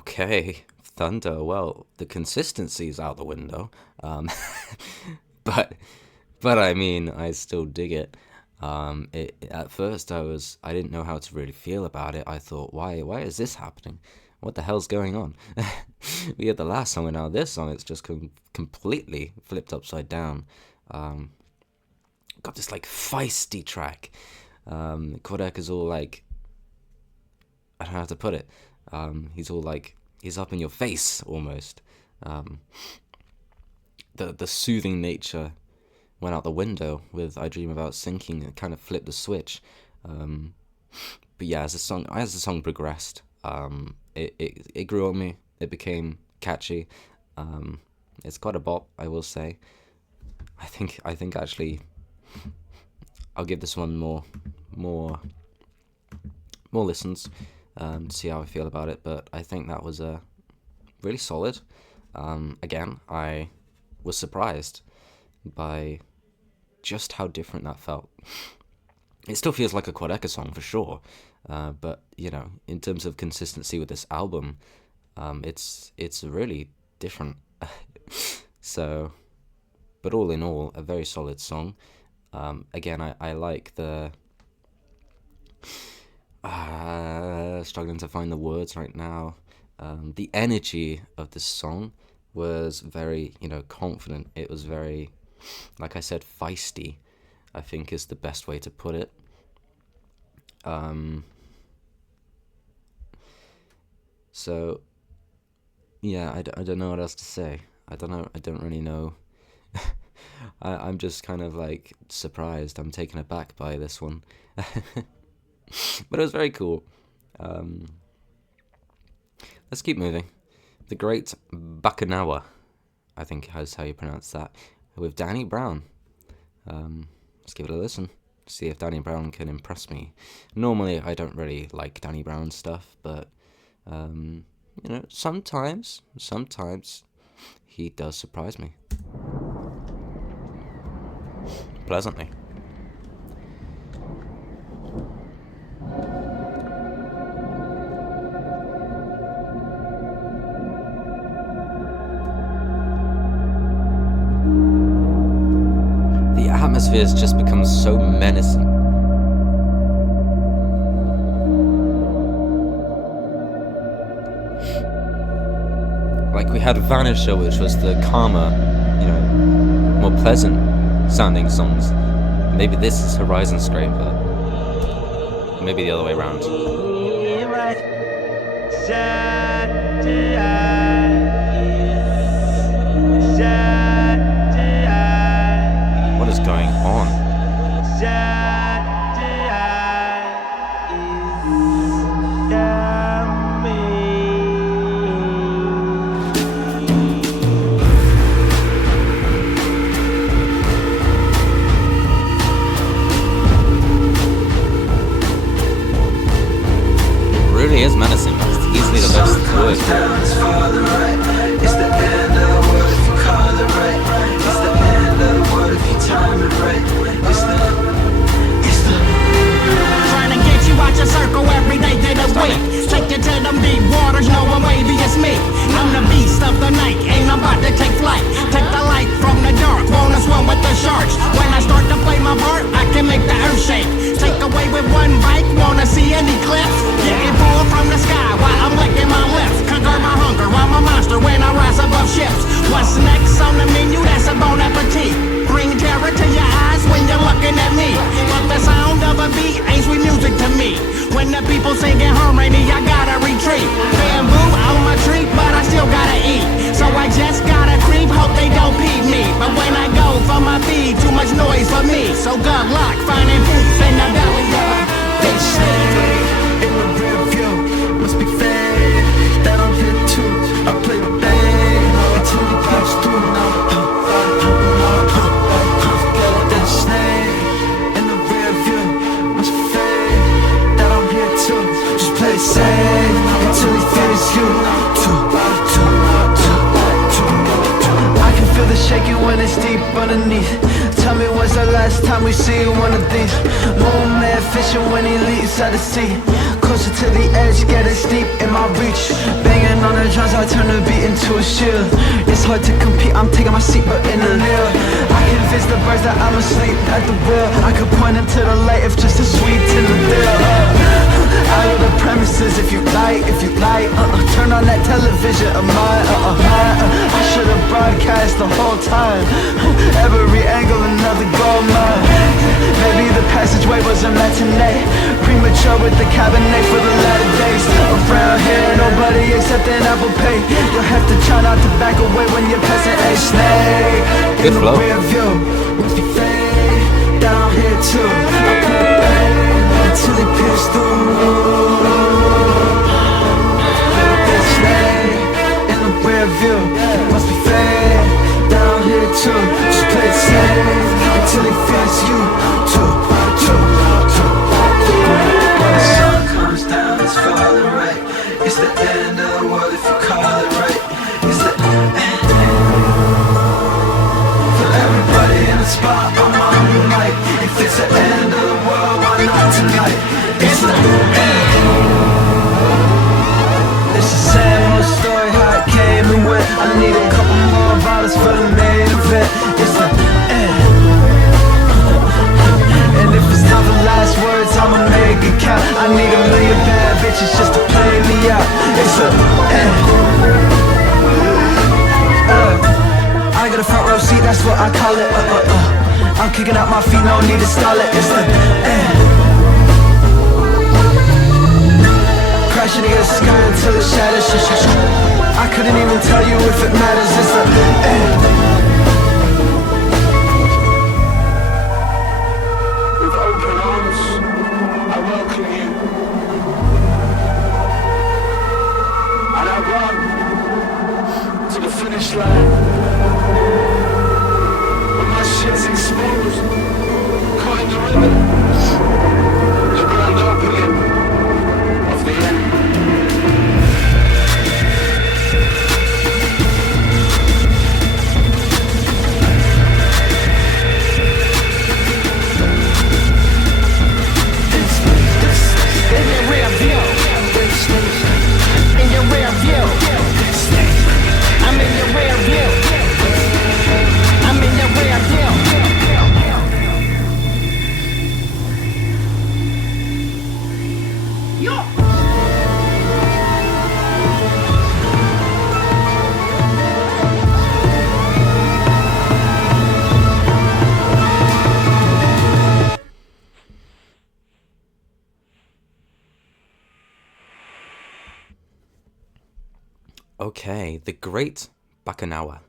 Okay, Thunder. Well, the consistency's out the window. Um, but I mean, I still dig it. At first I didn't know how to really feel about it. I thought, why is this happening? What the hell's going on? We had the last song, and now this song, it's just completely flipped upside down. Um, got this like feisty track. Quadeca's all like, I don't know how to put it. He's all like, he's up in your face almost. The soothing nature went out the window with "I Dream About Sinking." It kind of flipped the switch. But yeah, as the song progressed, it grew on me. It became catchy. It's quite a bop, I will say. I think actually, I'll give this one more listens to see how I feel about it. But I think that was really solid. Again, I was surprised by just how different that felt. It still feels like a Quadeca song for sure, but you know, in terms of consistency with this album, it's really different. So, but all in all, a very solid song. Again, I like the struggling to find the words right now. The energy of this song was very, confident. It was very, like I said, feisty, I think is the best way to put it. So, yeah, I don't know what else to say. I don't really know. I'm just kind of like surprised. I'm taken aback by this one. But it was very cool. Let's keep moving. The Great Bacchanal, I think is how you pronounce that, with Danny Brown. Let's give it a listen. See if Danny Brown can impress me. Normally, I don't really like Danny Brown stuff, but sometimes he does surprise me pleasantly. The atmosphere's just become so menacing. Like we had Vanisher, which was the calmer, more pleasant sounding songs. Maybe this is Horizon Scraper. Maybe the other way around. What is going on? It is menacing. It's easily the best word. It's the end of the world if you call it right. It's the end of the world if you time it right. It's the trying to get you out your circle every day to the week. Take you to them deep waters, no one wavy, it's me. I'm the beast of the night, ain't I'm about to take flight. Take the light from the dark, wanna swim with the sharks. When I start to play my part, I can make the earth shake. Take away with one bite, wanna see an eclipse. Getting pulled from the sky while I'm licking my lips. Conquer my hunger, I'm a monster when I rise above ships. What's next on the menu? That's a bon appetit. Bring terror to your eyes when you're looking at me. But the sound of a beat ain't sweet music to me. When the people singing harmony, I gotta retreat. Bamboo on my tree, but I still gotta eat. So I just gotta creep, hope they don't peep me. But when I go for my feed, too much noise for me. So good luck finding proof in the belly of they say in the rear view must be fake. That I'm here too. I play the bang until he pops through. That snake in the rear view must be fake. That I'm here too. Just play it safe until he feels you. I can feel the shaking when it's deep underneath. Tell me when's the last time we see one of these. Moon man fishing when he leaves out the sea. closer to the edge, getting steep in my reach. Banging on the drums, I turn the beat into a shield. It's hard to compete, I'm taking my seat, but in the middle I convince the birds that I'm asleep at the wheel. I could point them to the light if just a sweet in the bill. Out of the premises, if you like, turn on that television of mine. I should've broadcast the whole time. Every angle, another gold mine. Maybe the passageway was a matinee. Premature with the cabinet for the latter days. Around here, nobody accepting Apple Pay. You'll have to try not to back away when you're passing a snake. In the rear view, once we fade down here too. I put it back until he pierced through. Snake in the rear view, once we fade down here too. Just play it safe until he feels you too. When the sun comes down, it's falling right. It's the end of the world if you call it right. It's the end. For everybody in the spot, I'm on the mic. If it's the end of the world, why not tonight? It's the end. It's the same old story, how it came and went. I need a couple more bottles for the main event. It's the end. And if it's time for last words, I'ma make it count. I need a million bad bitches just to play me out. It's the end. I got a front row seat, that's what I call it. I'm kicking out my feet, no need to stall it. It's the end. Crashing against the sky until it shatters. I couldn't even tell you if it matters. It's the end. With open arms, I welcome you. And I run to the finish line. When my shit's exposed, caught in the ribbon, the grand opening of the end. Okay, the great Bacchanal.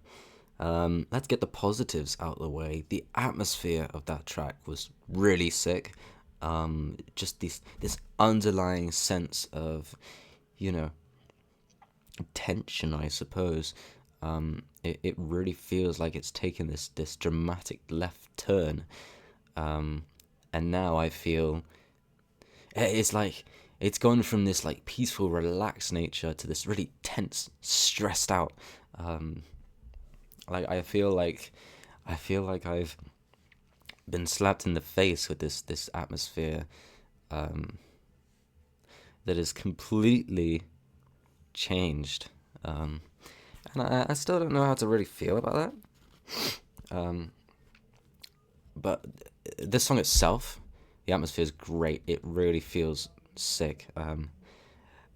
Let's get the positives out of the way. The atmosphere of that track was really sick. Just this underlying sense of, tension, I suppose. It really feels like it's taken this dramatic left turn. And now I feel it's like it's gone from this like peaceful, relaxed nature to this really tense, stressed out. I feel like I've been slapped in the face with this atmosphere that is completely changed. And I still don't know how to really feel about that. But this song itself, the atmosphere is great. It really feels sick.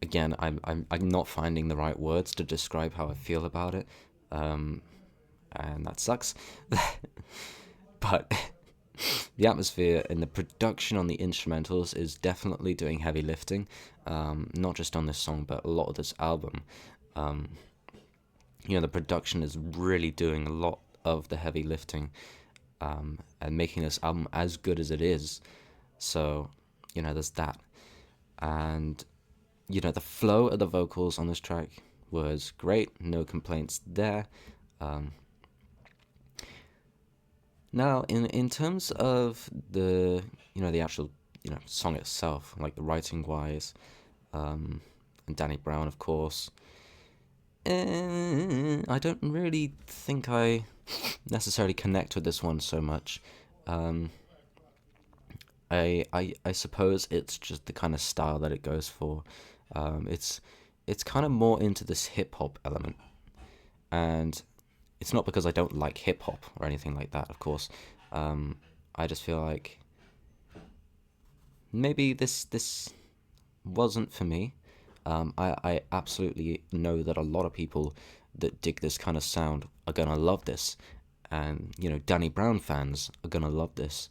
Again, I'm not finding the right words to describe how I feel about it, and that sucks. But the atmosphere and the production on the instrumentals is definitely doing heavy lifting. Not just on this song, but a lot of this album. The production is really doing a lot of the heavy lifting, and making this album as good as it is. So, there's that. And, the flow of the vocals on this track was great. No complaints there. Now, in terms of the, the actual, song itself, like the writing-wise, and Danny Brown, of course, I don't really think I necessarily connect with this one so much. I suppose it's just the kind of style that it goes for. It's kind of more into this hip hop element, and it's not because I don't like hip hop or anything like that. Of course, I just feel like maybe this wasn't for me. I absolutely know that a lot of people that dig this kind of sound are gonna love this, and Danny Brown fans are gonna love this,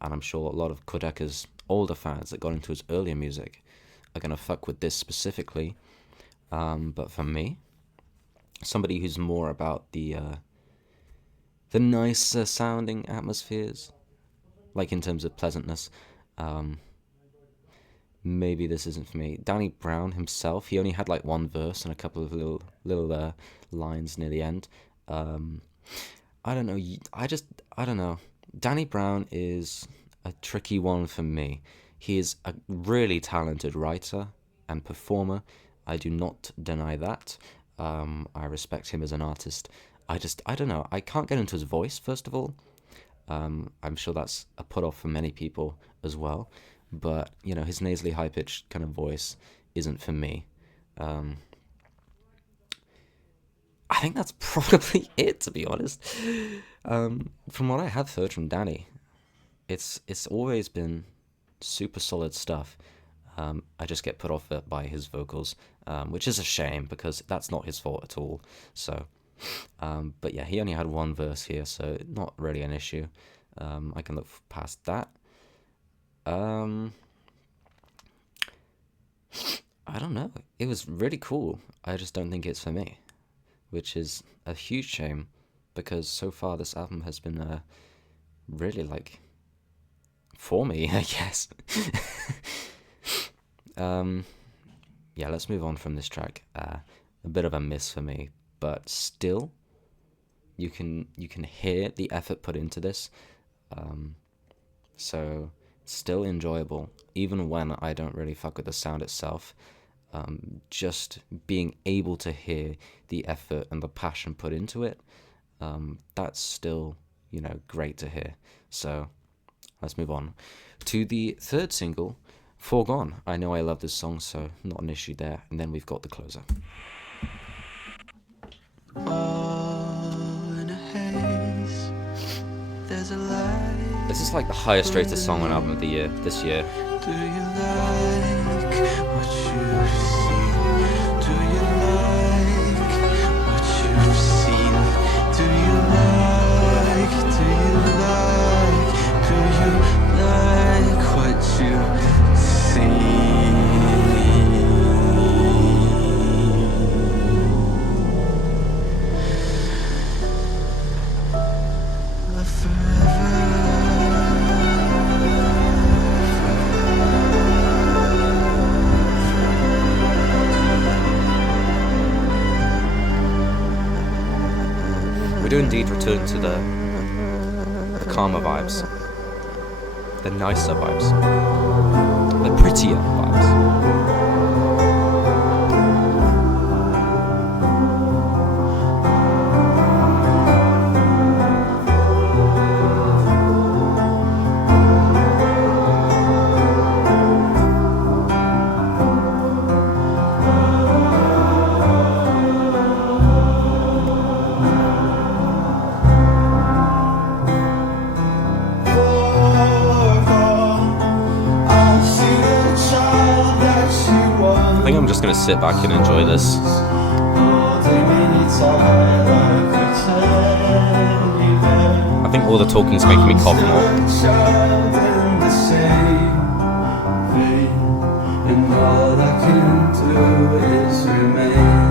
and I'm sure a lot of Quadeca's older fans that got into his earlier music are gonna fuck with this specifically. But for me, somebody who's more about the nicer sounding atmospheres, like in terms of pleasantness, maybe this isn't for me. Danny Brown himself, he only had like one verse and a couple of little lines near the end. I don't know. I don't know. Danny Brown is a tricky one for me. He is a really talented writer and performer. I do not deny that. I respect him as an artist. I don't know. I can't get into his voice, first of all. I'm sure that's a put off for many people as well. But, his nasally high-pitched kind of voice isn't for me. I think that's probably it, to be honest. From what I have heard from Danny, it's always been super solid stuff. I just get put off by his vocals, which is a shame because that's not his fault at all. So, but yeah, he only had one verse here, so not really an issue. I can look past that. I don't know. It was really cool. I just don't think it's for me, which is a huge shame because so far this album has been really like for me, I guess. Yeah, let's move on from this track. A bit of a miss for me, but still, you can hear the effort put into this. So still enjoyable, even when I don't really fuck with the sound itself. Just being able to hear the effort and the passion put into it, that's still, great to hear. So let's move on to the third single, Foregone. I know I love this song, so not an issue there. And then we've got the closer. All in a haze, there's a light. This is like the highest rated song on album of the year this year. Do you like what you've seen? Do you like what you've seen? Do you like what you've seen? We do indeed return to the calmer vibes, the nicer vibes, the prettier vibes. I think I'm just gonna sit back and enjoy this. I think all the talking's making me cough more. And all I can do is remain.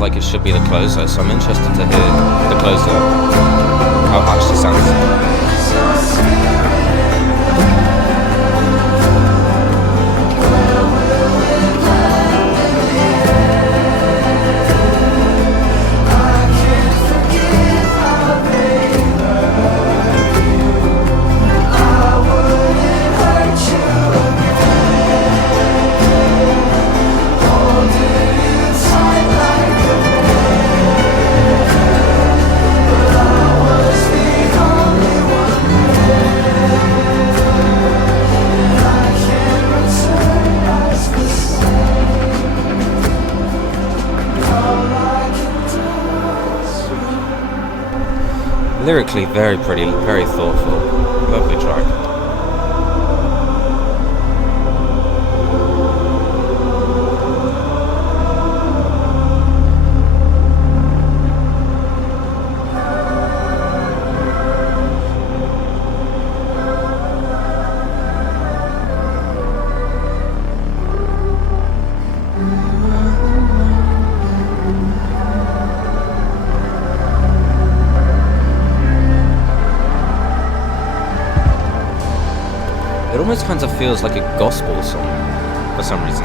feels like it should be the closer, so I'm interested to hear the closer, how it actually sounds. Lyrically very pretty, very thoughtful, lovely track. It almost kind of feels like a gospel song for some reason.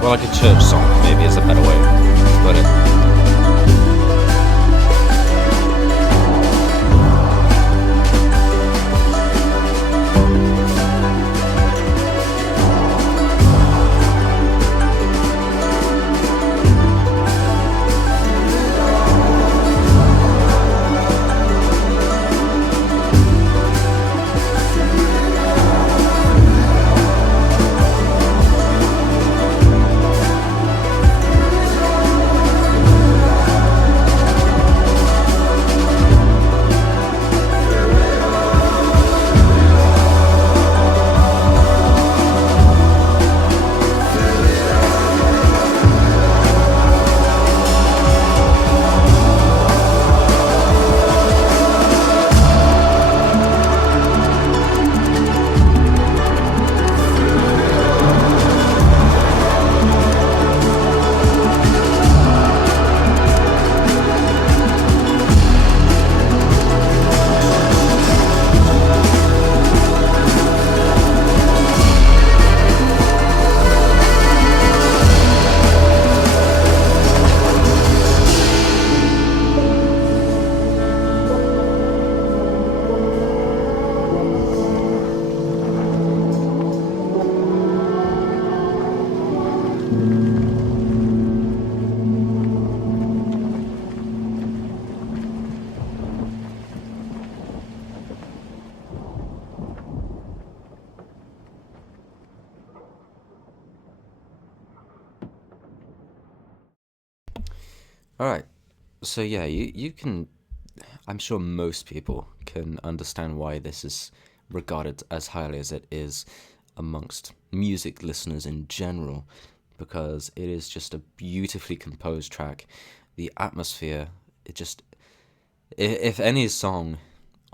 Well, like a church song, maybe is a better way to put it. Alright, so yeah, you can, I'm sure most people can understand why this is regarded as highly as it is amongst music listeners in general, because it is just a beautifully composed track. The atmosphere, it just, if any song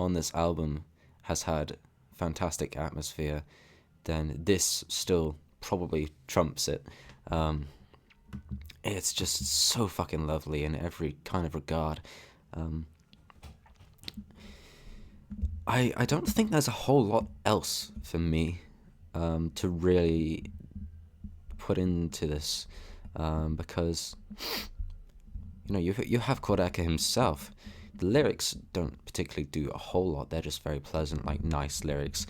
on this album has had fantastic atmosphere, then this still probably trumps it. It's just so fucking lovely in every kind of regard. I don't think there's a whole lot else for me to really put into this, because you have Quadeca himself. The lyrics don't particularly do a whole lot. They're just very pleasant, like nice lyrics,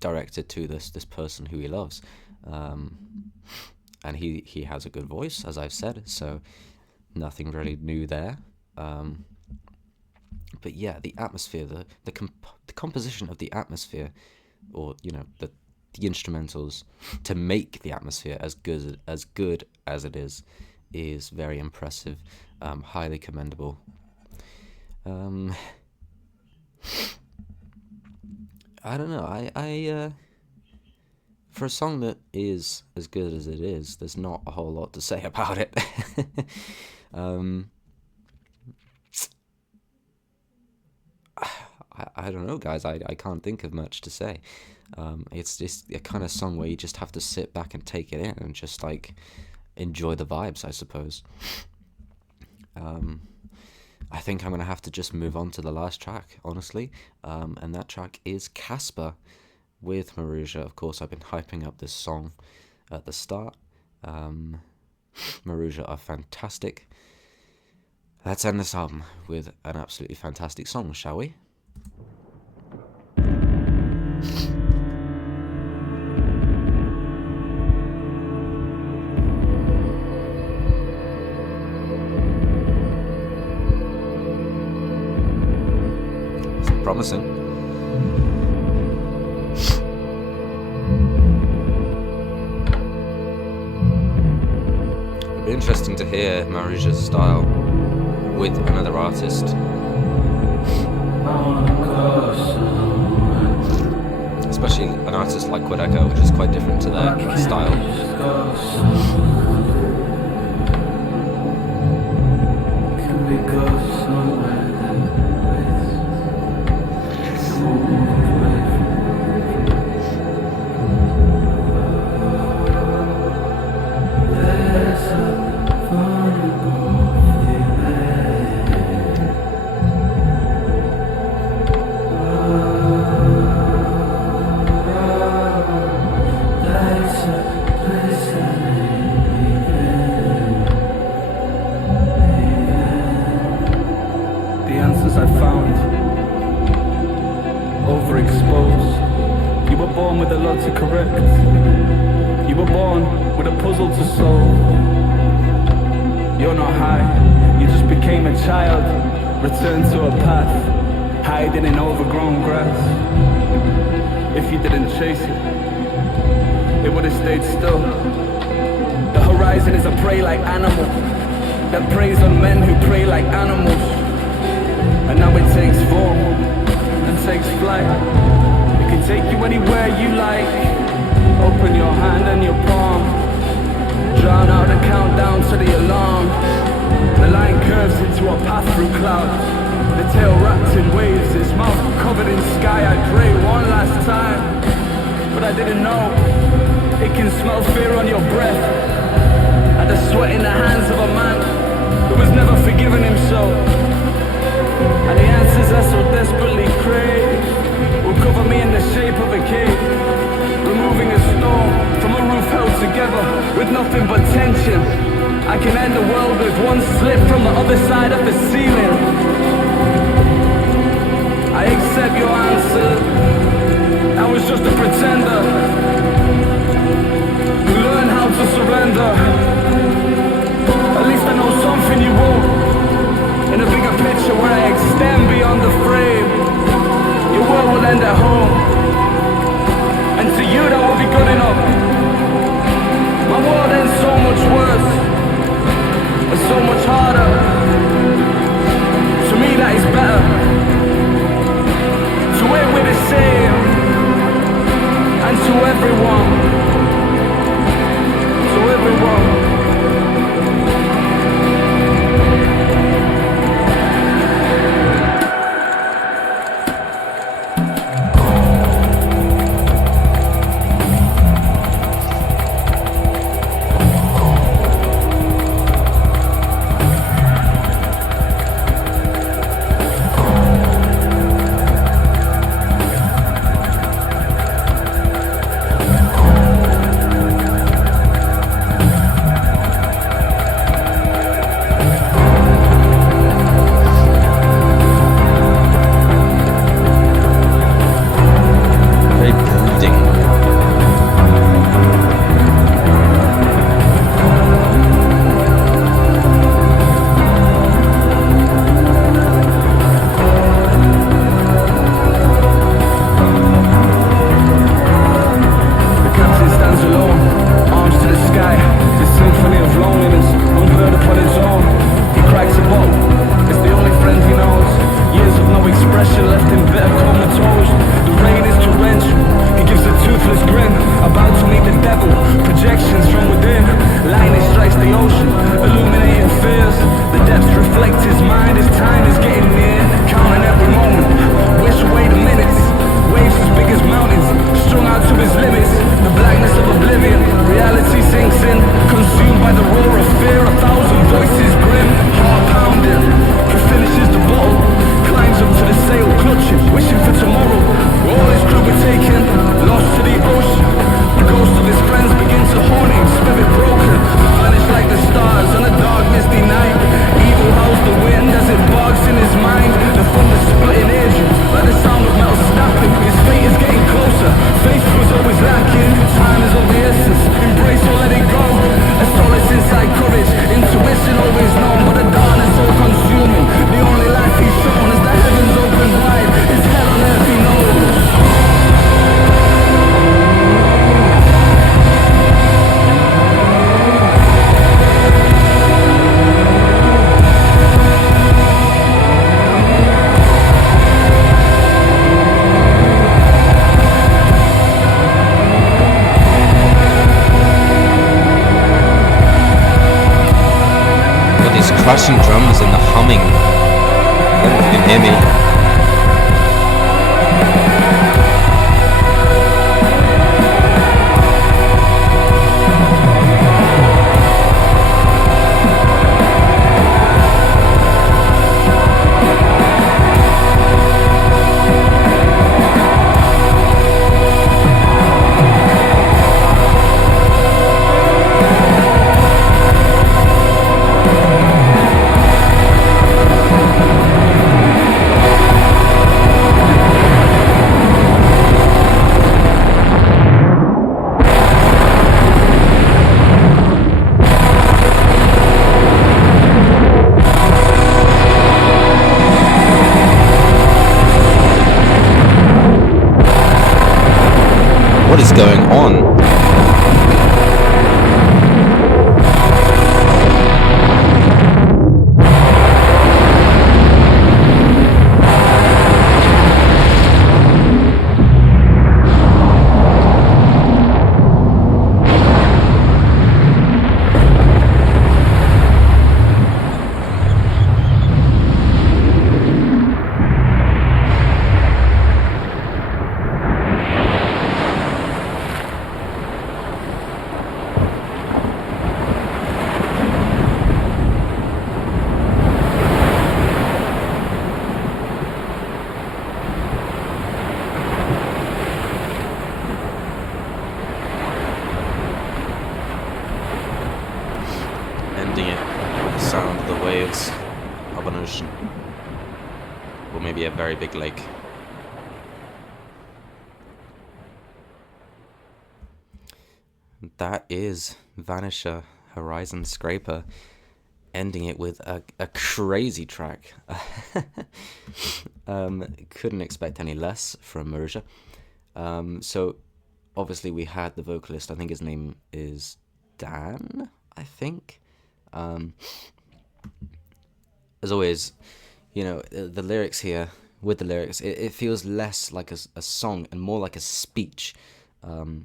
directed to this person who he loves. And he has a good voice, as I've said, so nothing really new there. But yeah, the atmosphere, the composition of the atmosphere, or the instrumentals to make the atmosphere as good as it is very impressive, highly commendable. I don't know. I for a song that is as good as it is, there's not a whole lot to say about it. I don't know, guys. I can't think of much to say. It's just a kind of song where you just have to sit back and take it in and just like enjoy the vibes, I suppose. I think I'm gonna have to just move on to the last track, honestly, and that track is Casper with Maruja. Of course, I've been hyping up this song at the start. Maruja are fantastic. Let's end this album with an absolutely fantastic song, shall we? It's promising. It'd be interesting to hear Maruja's style with another artist. Especially an artist like Quadeca, which is quite different to their style. Overexposed. You were born with a lot to correct. You were born with a puzzle to solve. You're not high, you just became a child. Returned to a path, hiding in overgrown grass. If you didn't chase it, it would have stayed still. The horizon is a prey like animal that preys on men who prey like animals. And now it takes form and takes flight. It can take you anywhere you like. Open your hand and your palm. Drown out the countdown to the alarm. The line curves into a path through clouds. The tail wrapped in waves, its mouth covered in sky. I pray one last time, but I didn't know. It can smell fear on your breath, and the sweat in the hands of a man who has never forgiven himself. And the answers I so desperately crave will cover me in the shape of a cave, removing a stone from a roof held together with nothing but tension. I can end the world with one slip from the other side of the ceiling. I accept your answer. I was just a pretender who learned how to surrender. At least I know something you won't. In a bigger picture where I extend beyond the frame, your world will end at home, and to you that will be good enough. My world ends so much worse, and so much harder. To me that is better. To where we're the same, and to everyone, to everyone. hear me. What is going on? Ending it with the sound of the waves of an ocean, or maybe a very big lake. That is Vanisher, Horizon Scraper, ending it with a crazy track. Couldn't expect any less from Merja. So obviously we had the vocalist, I think his name is Dan, I think. As always, you know, the lyrics here, with the lyrics, it feels less like a song and more like a speech. The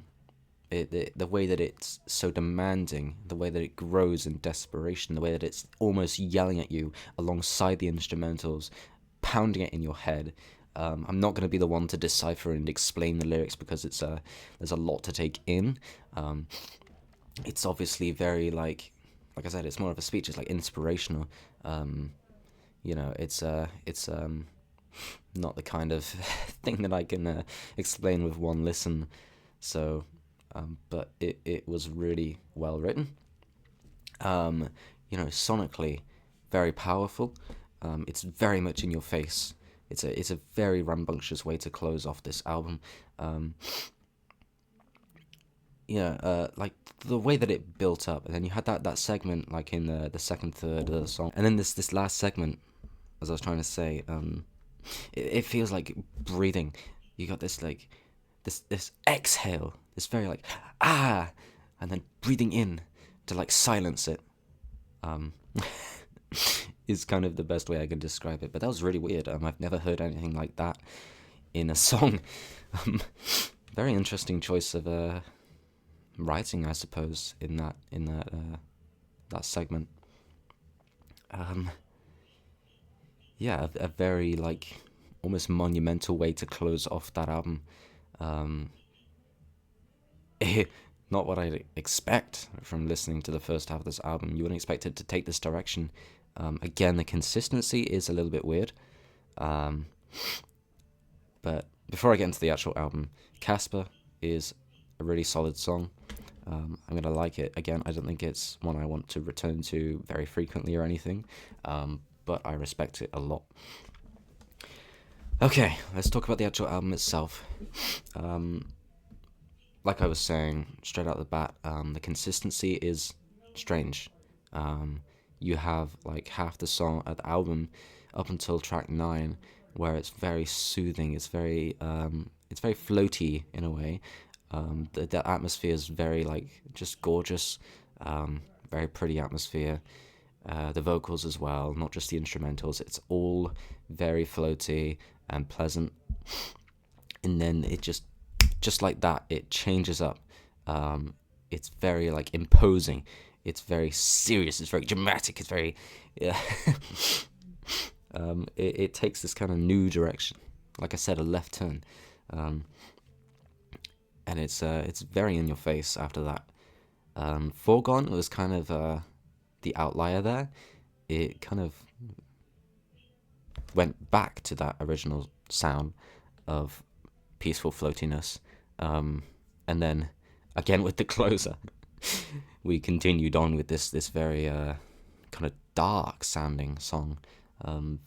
way that it's so demanding, the way that it grows in desperation, the way that it's almost yelling at you alongside the instrumentals, pounding it in your head. I'm not going to be the one to decipher and explain the lyrics because there's a lot to take in. It's obviously very like I said, it's more of a speech. It's like inspirational. You know, it's not the kind of thing that I can explain with one listen. So, but it was really well written. You know, sonically very powerful. It's very much in your face. It's a very rambunctious way to close off this album. Like the way that it built up, and then you had that segment like in the second third of the song, and then this last segment, as I was trying to say, it feels like breathing. You got this like this exhale, this very like and then breathing in to like silence it. Is kind of the best way I can describe it. But that was really weird. I've never heard anything like that in a song. Very interesting choice of writing, I suppose, in that segment. Yeah, a very like almost monumental way to close off that album. Not what I'd expect from listening to the first half of this album. You wouldn't expect it to take this direction. Again, the consistency is a little bit weird. But before I get into the actual album, Casper is a really solid song. I'm going to like it. Again, I don't think it's one I want to return to very frequently or anything, but I respect it a lot. Okay, let's talk about the actual album itself. Like I was saying, straight out the bat, the consistency is strange. You have like half the song of the album up until track 9, where it's very soothing. It's very floaty in a way. The atmosphere is very like just gorgeous. Very pretty atmosphere. The vocals as well, not just the instrumentals. It's all very floaty and pleasant. And then it just like that, it changes up. It's very like imposing. It's very serious. It's very dramatic. It's very It takes this kind of new direction. Like I said, a left turn. And it's very in your face after that. Foregone was kind of the outlier there. It kind of went back to that original sound of peaceful floatiness. And then again with the closer, we continued on with this very kind of dark sounding song,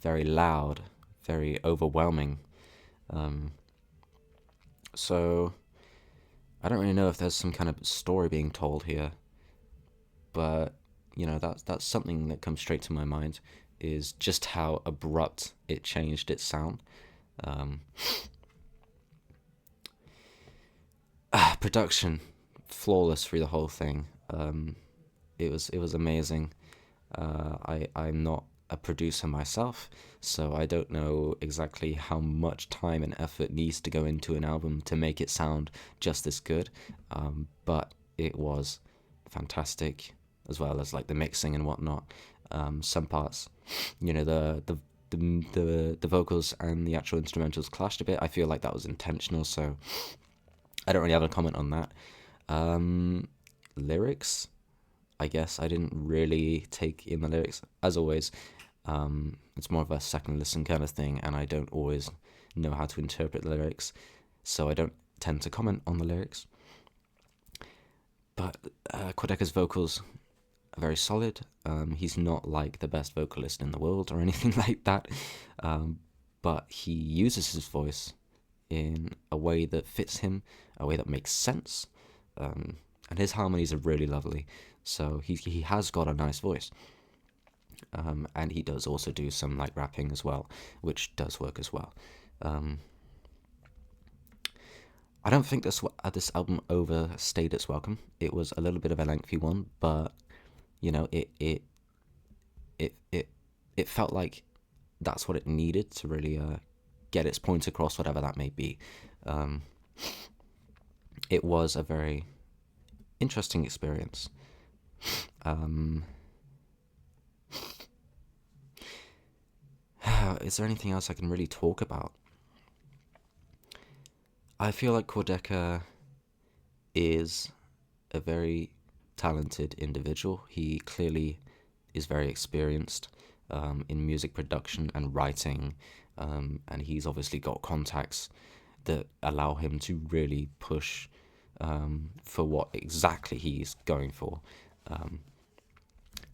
very loud, very overwhelming. So I don't really know if there's some kind of story being told here, but that's something that comes straight to my mind, is just how abrupt it changed its sound. Production flawless through the whole thing. It was amazing. I'm not a producer myself, so I don't know exactly how much time and effort needs to go into an album to make it sound just this good, but it was fantastic, as well as like the mixing and whatnot. Some parts, the vocals and the actual instrumentals clashed a bit. I feel like that was intentional, so I don't really have a comment on that. Lyrics, I guess I didn't really take in the lyrics. As always, it's more of a second listen kind of thing, and I don't always know how to interpret the lyrics, so I don't tend to comment on the lyrics. But Quadeca's vocals are very solid. He's not like the best vocalist in the world or anything like that, but he uses his voice in a way that fits him, a way that makes sense, and his harmonies are really lovely. So he has got a nice voice, and he does also do some like rapping as well, which does work as well. I don't think this album overstayed its welcome. It was a little bit of a lengthy one, but it felt like that's what it needed to really get its point across, whatever that may be. It was a very interesting experience. Is there anything else I can really talk about? I feel like Quadeca is a very talented individual. He clearly is very experienced in music production and writing, and he's obviously got contacts that allow him to really push for what exactly he's going for.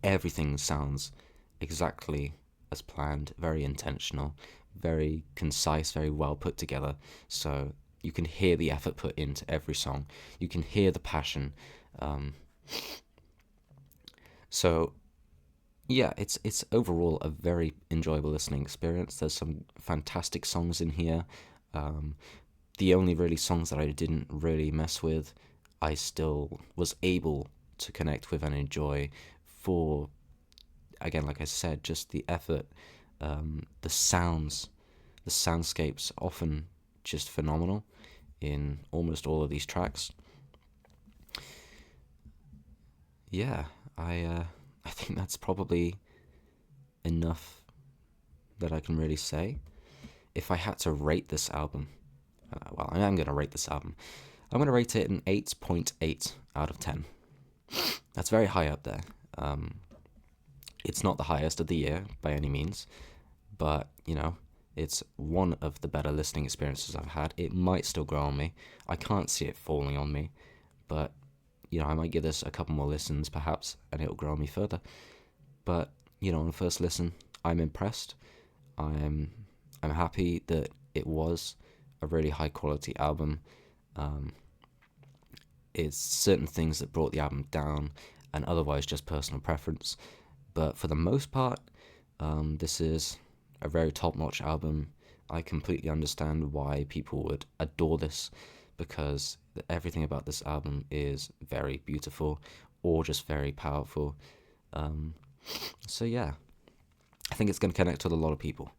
Everything sounds exactly as planned, very intentional, very concise, very well put together. So you can hear the effort put into every song. You can hear the passion. So yeah, it's overall a very enjoyable listening experience. There's some fantastic songs in here. The only really songs that I didn't really mess with, I still was able to connect with and enjoy for, again, like I said, just the effort, the sounds, the soundscapes, often just phenomenal in almost all of these tracks. Yeah, I think that's probably enough that I can really say. If I had to rate this album, well, I am going to rate this album. I'm going to rate it an 8.8 out of 10. That's very high up there. It's not the highest of the year by any means, but, it's one of the better listening experiences I've had. It might still grow on me. I can't see it falling on me, but, I might give this a couple more listens, perhaps, and it'll grow on me further. But, on the first listen, I'm impressed. I'm happy that it was a really high quality album. It's certain things that brought the album down, and otherwise just personal preference. But for the most part, this is a very top-notch album. I completely understand why people would adore this, because everything about this album is very beautiful or just very powerful. So yeah, I think it's going to connect with a lot of people.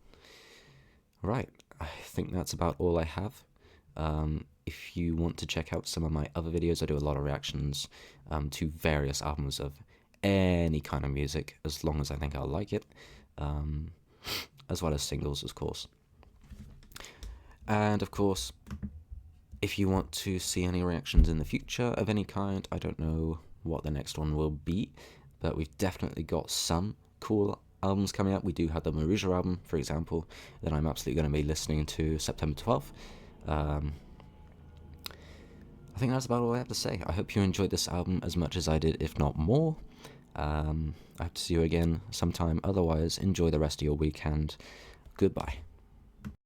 Right, I think that's about all I have. If you want to check out some of my other videos, I do a lot of reactions to various albums of any kind of music, as long as I think I'll like it. as well as singles, of course. And of course, if you want to see any reactions in the future of any kind, I don't know what the next one will be, but we've definitely got some cool albums coming up. We do have the Maruja album, for example, that I'm absolutely going to be listening to September 12th. I think that's about all I have to say. I hope you enjoyed this album as much as I did, if not more. I hope to see you again sometime. Otherwise, enjoy the rest of your weekend. Goodbye.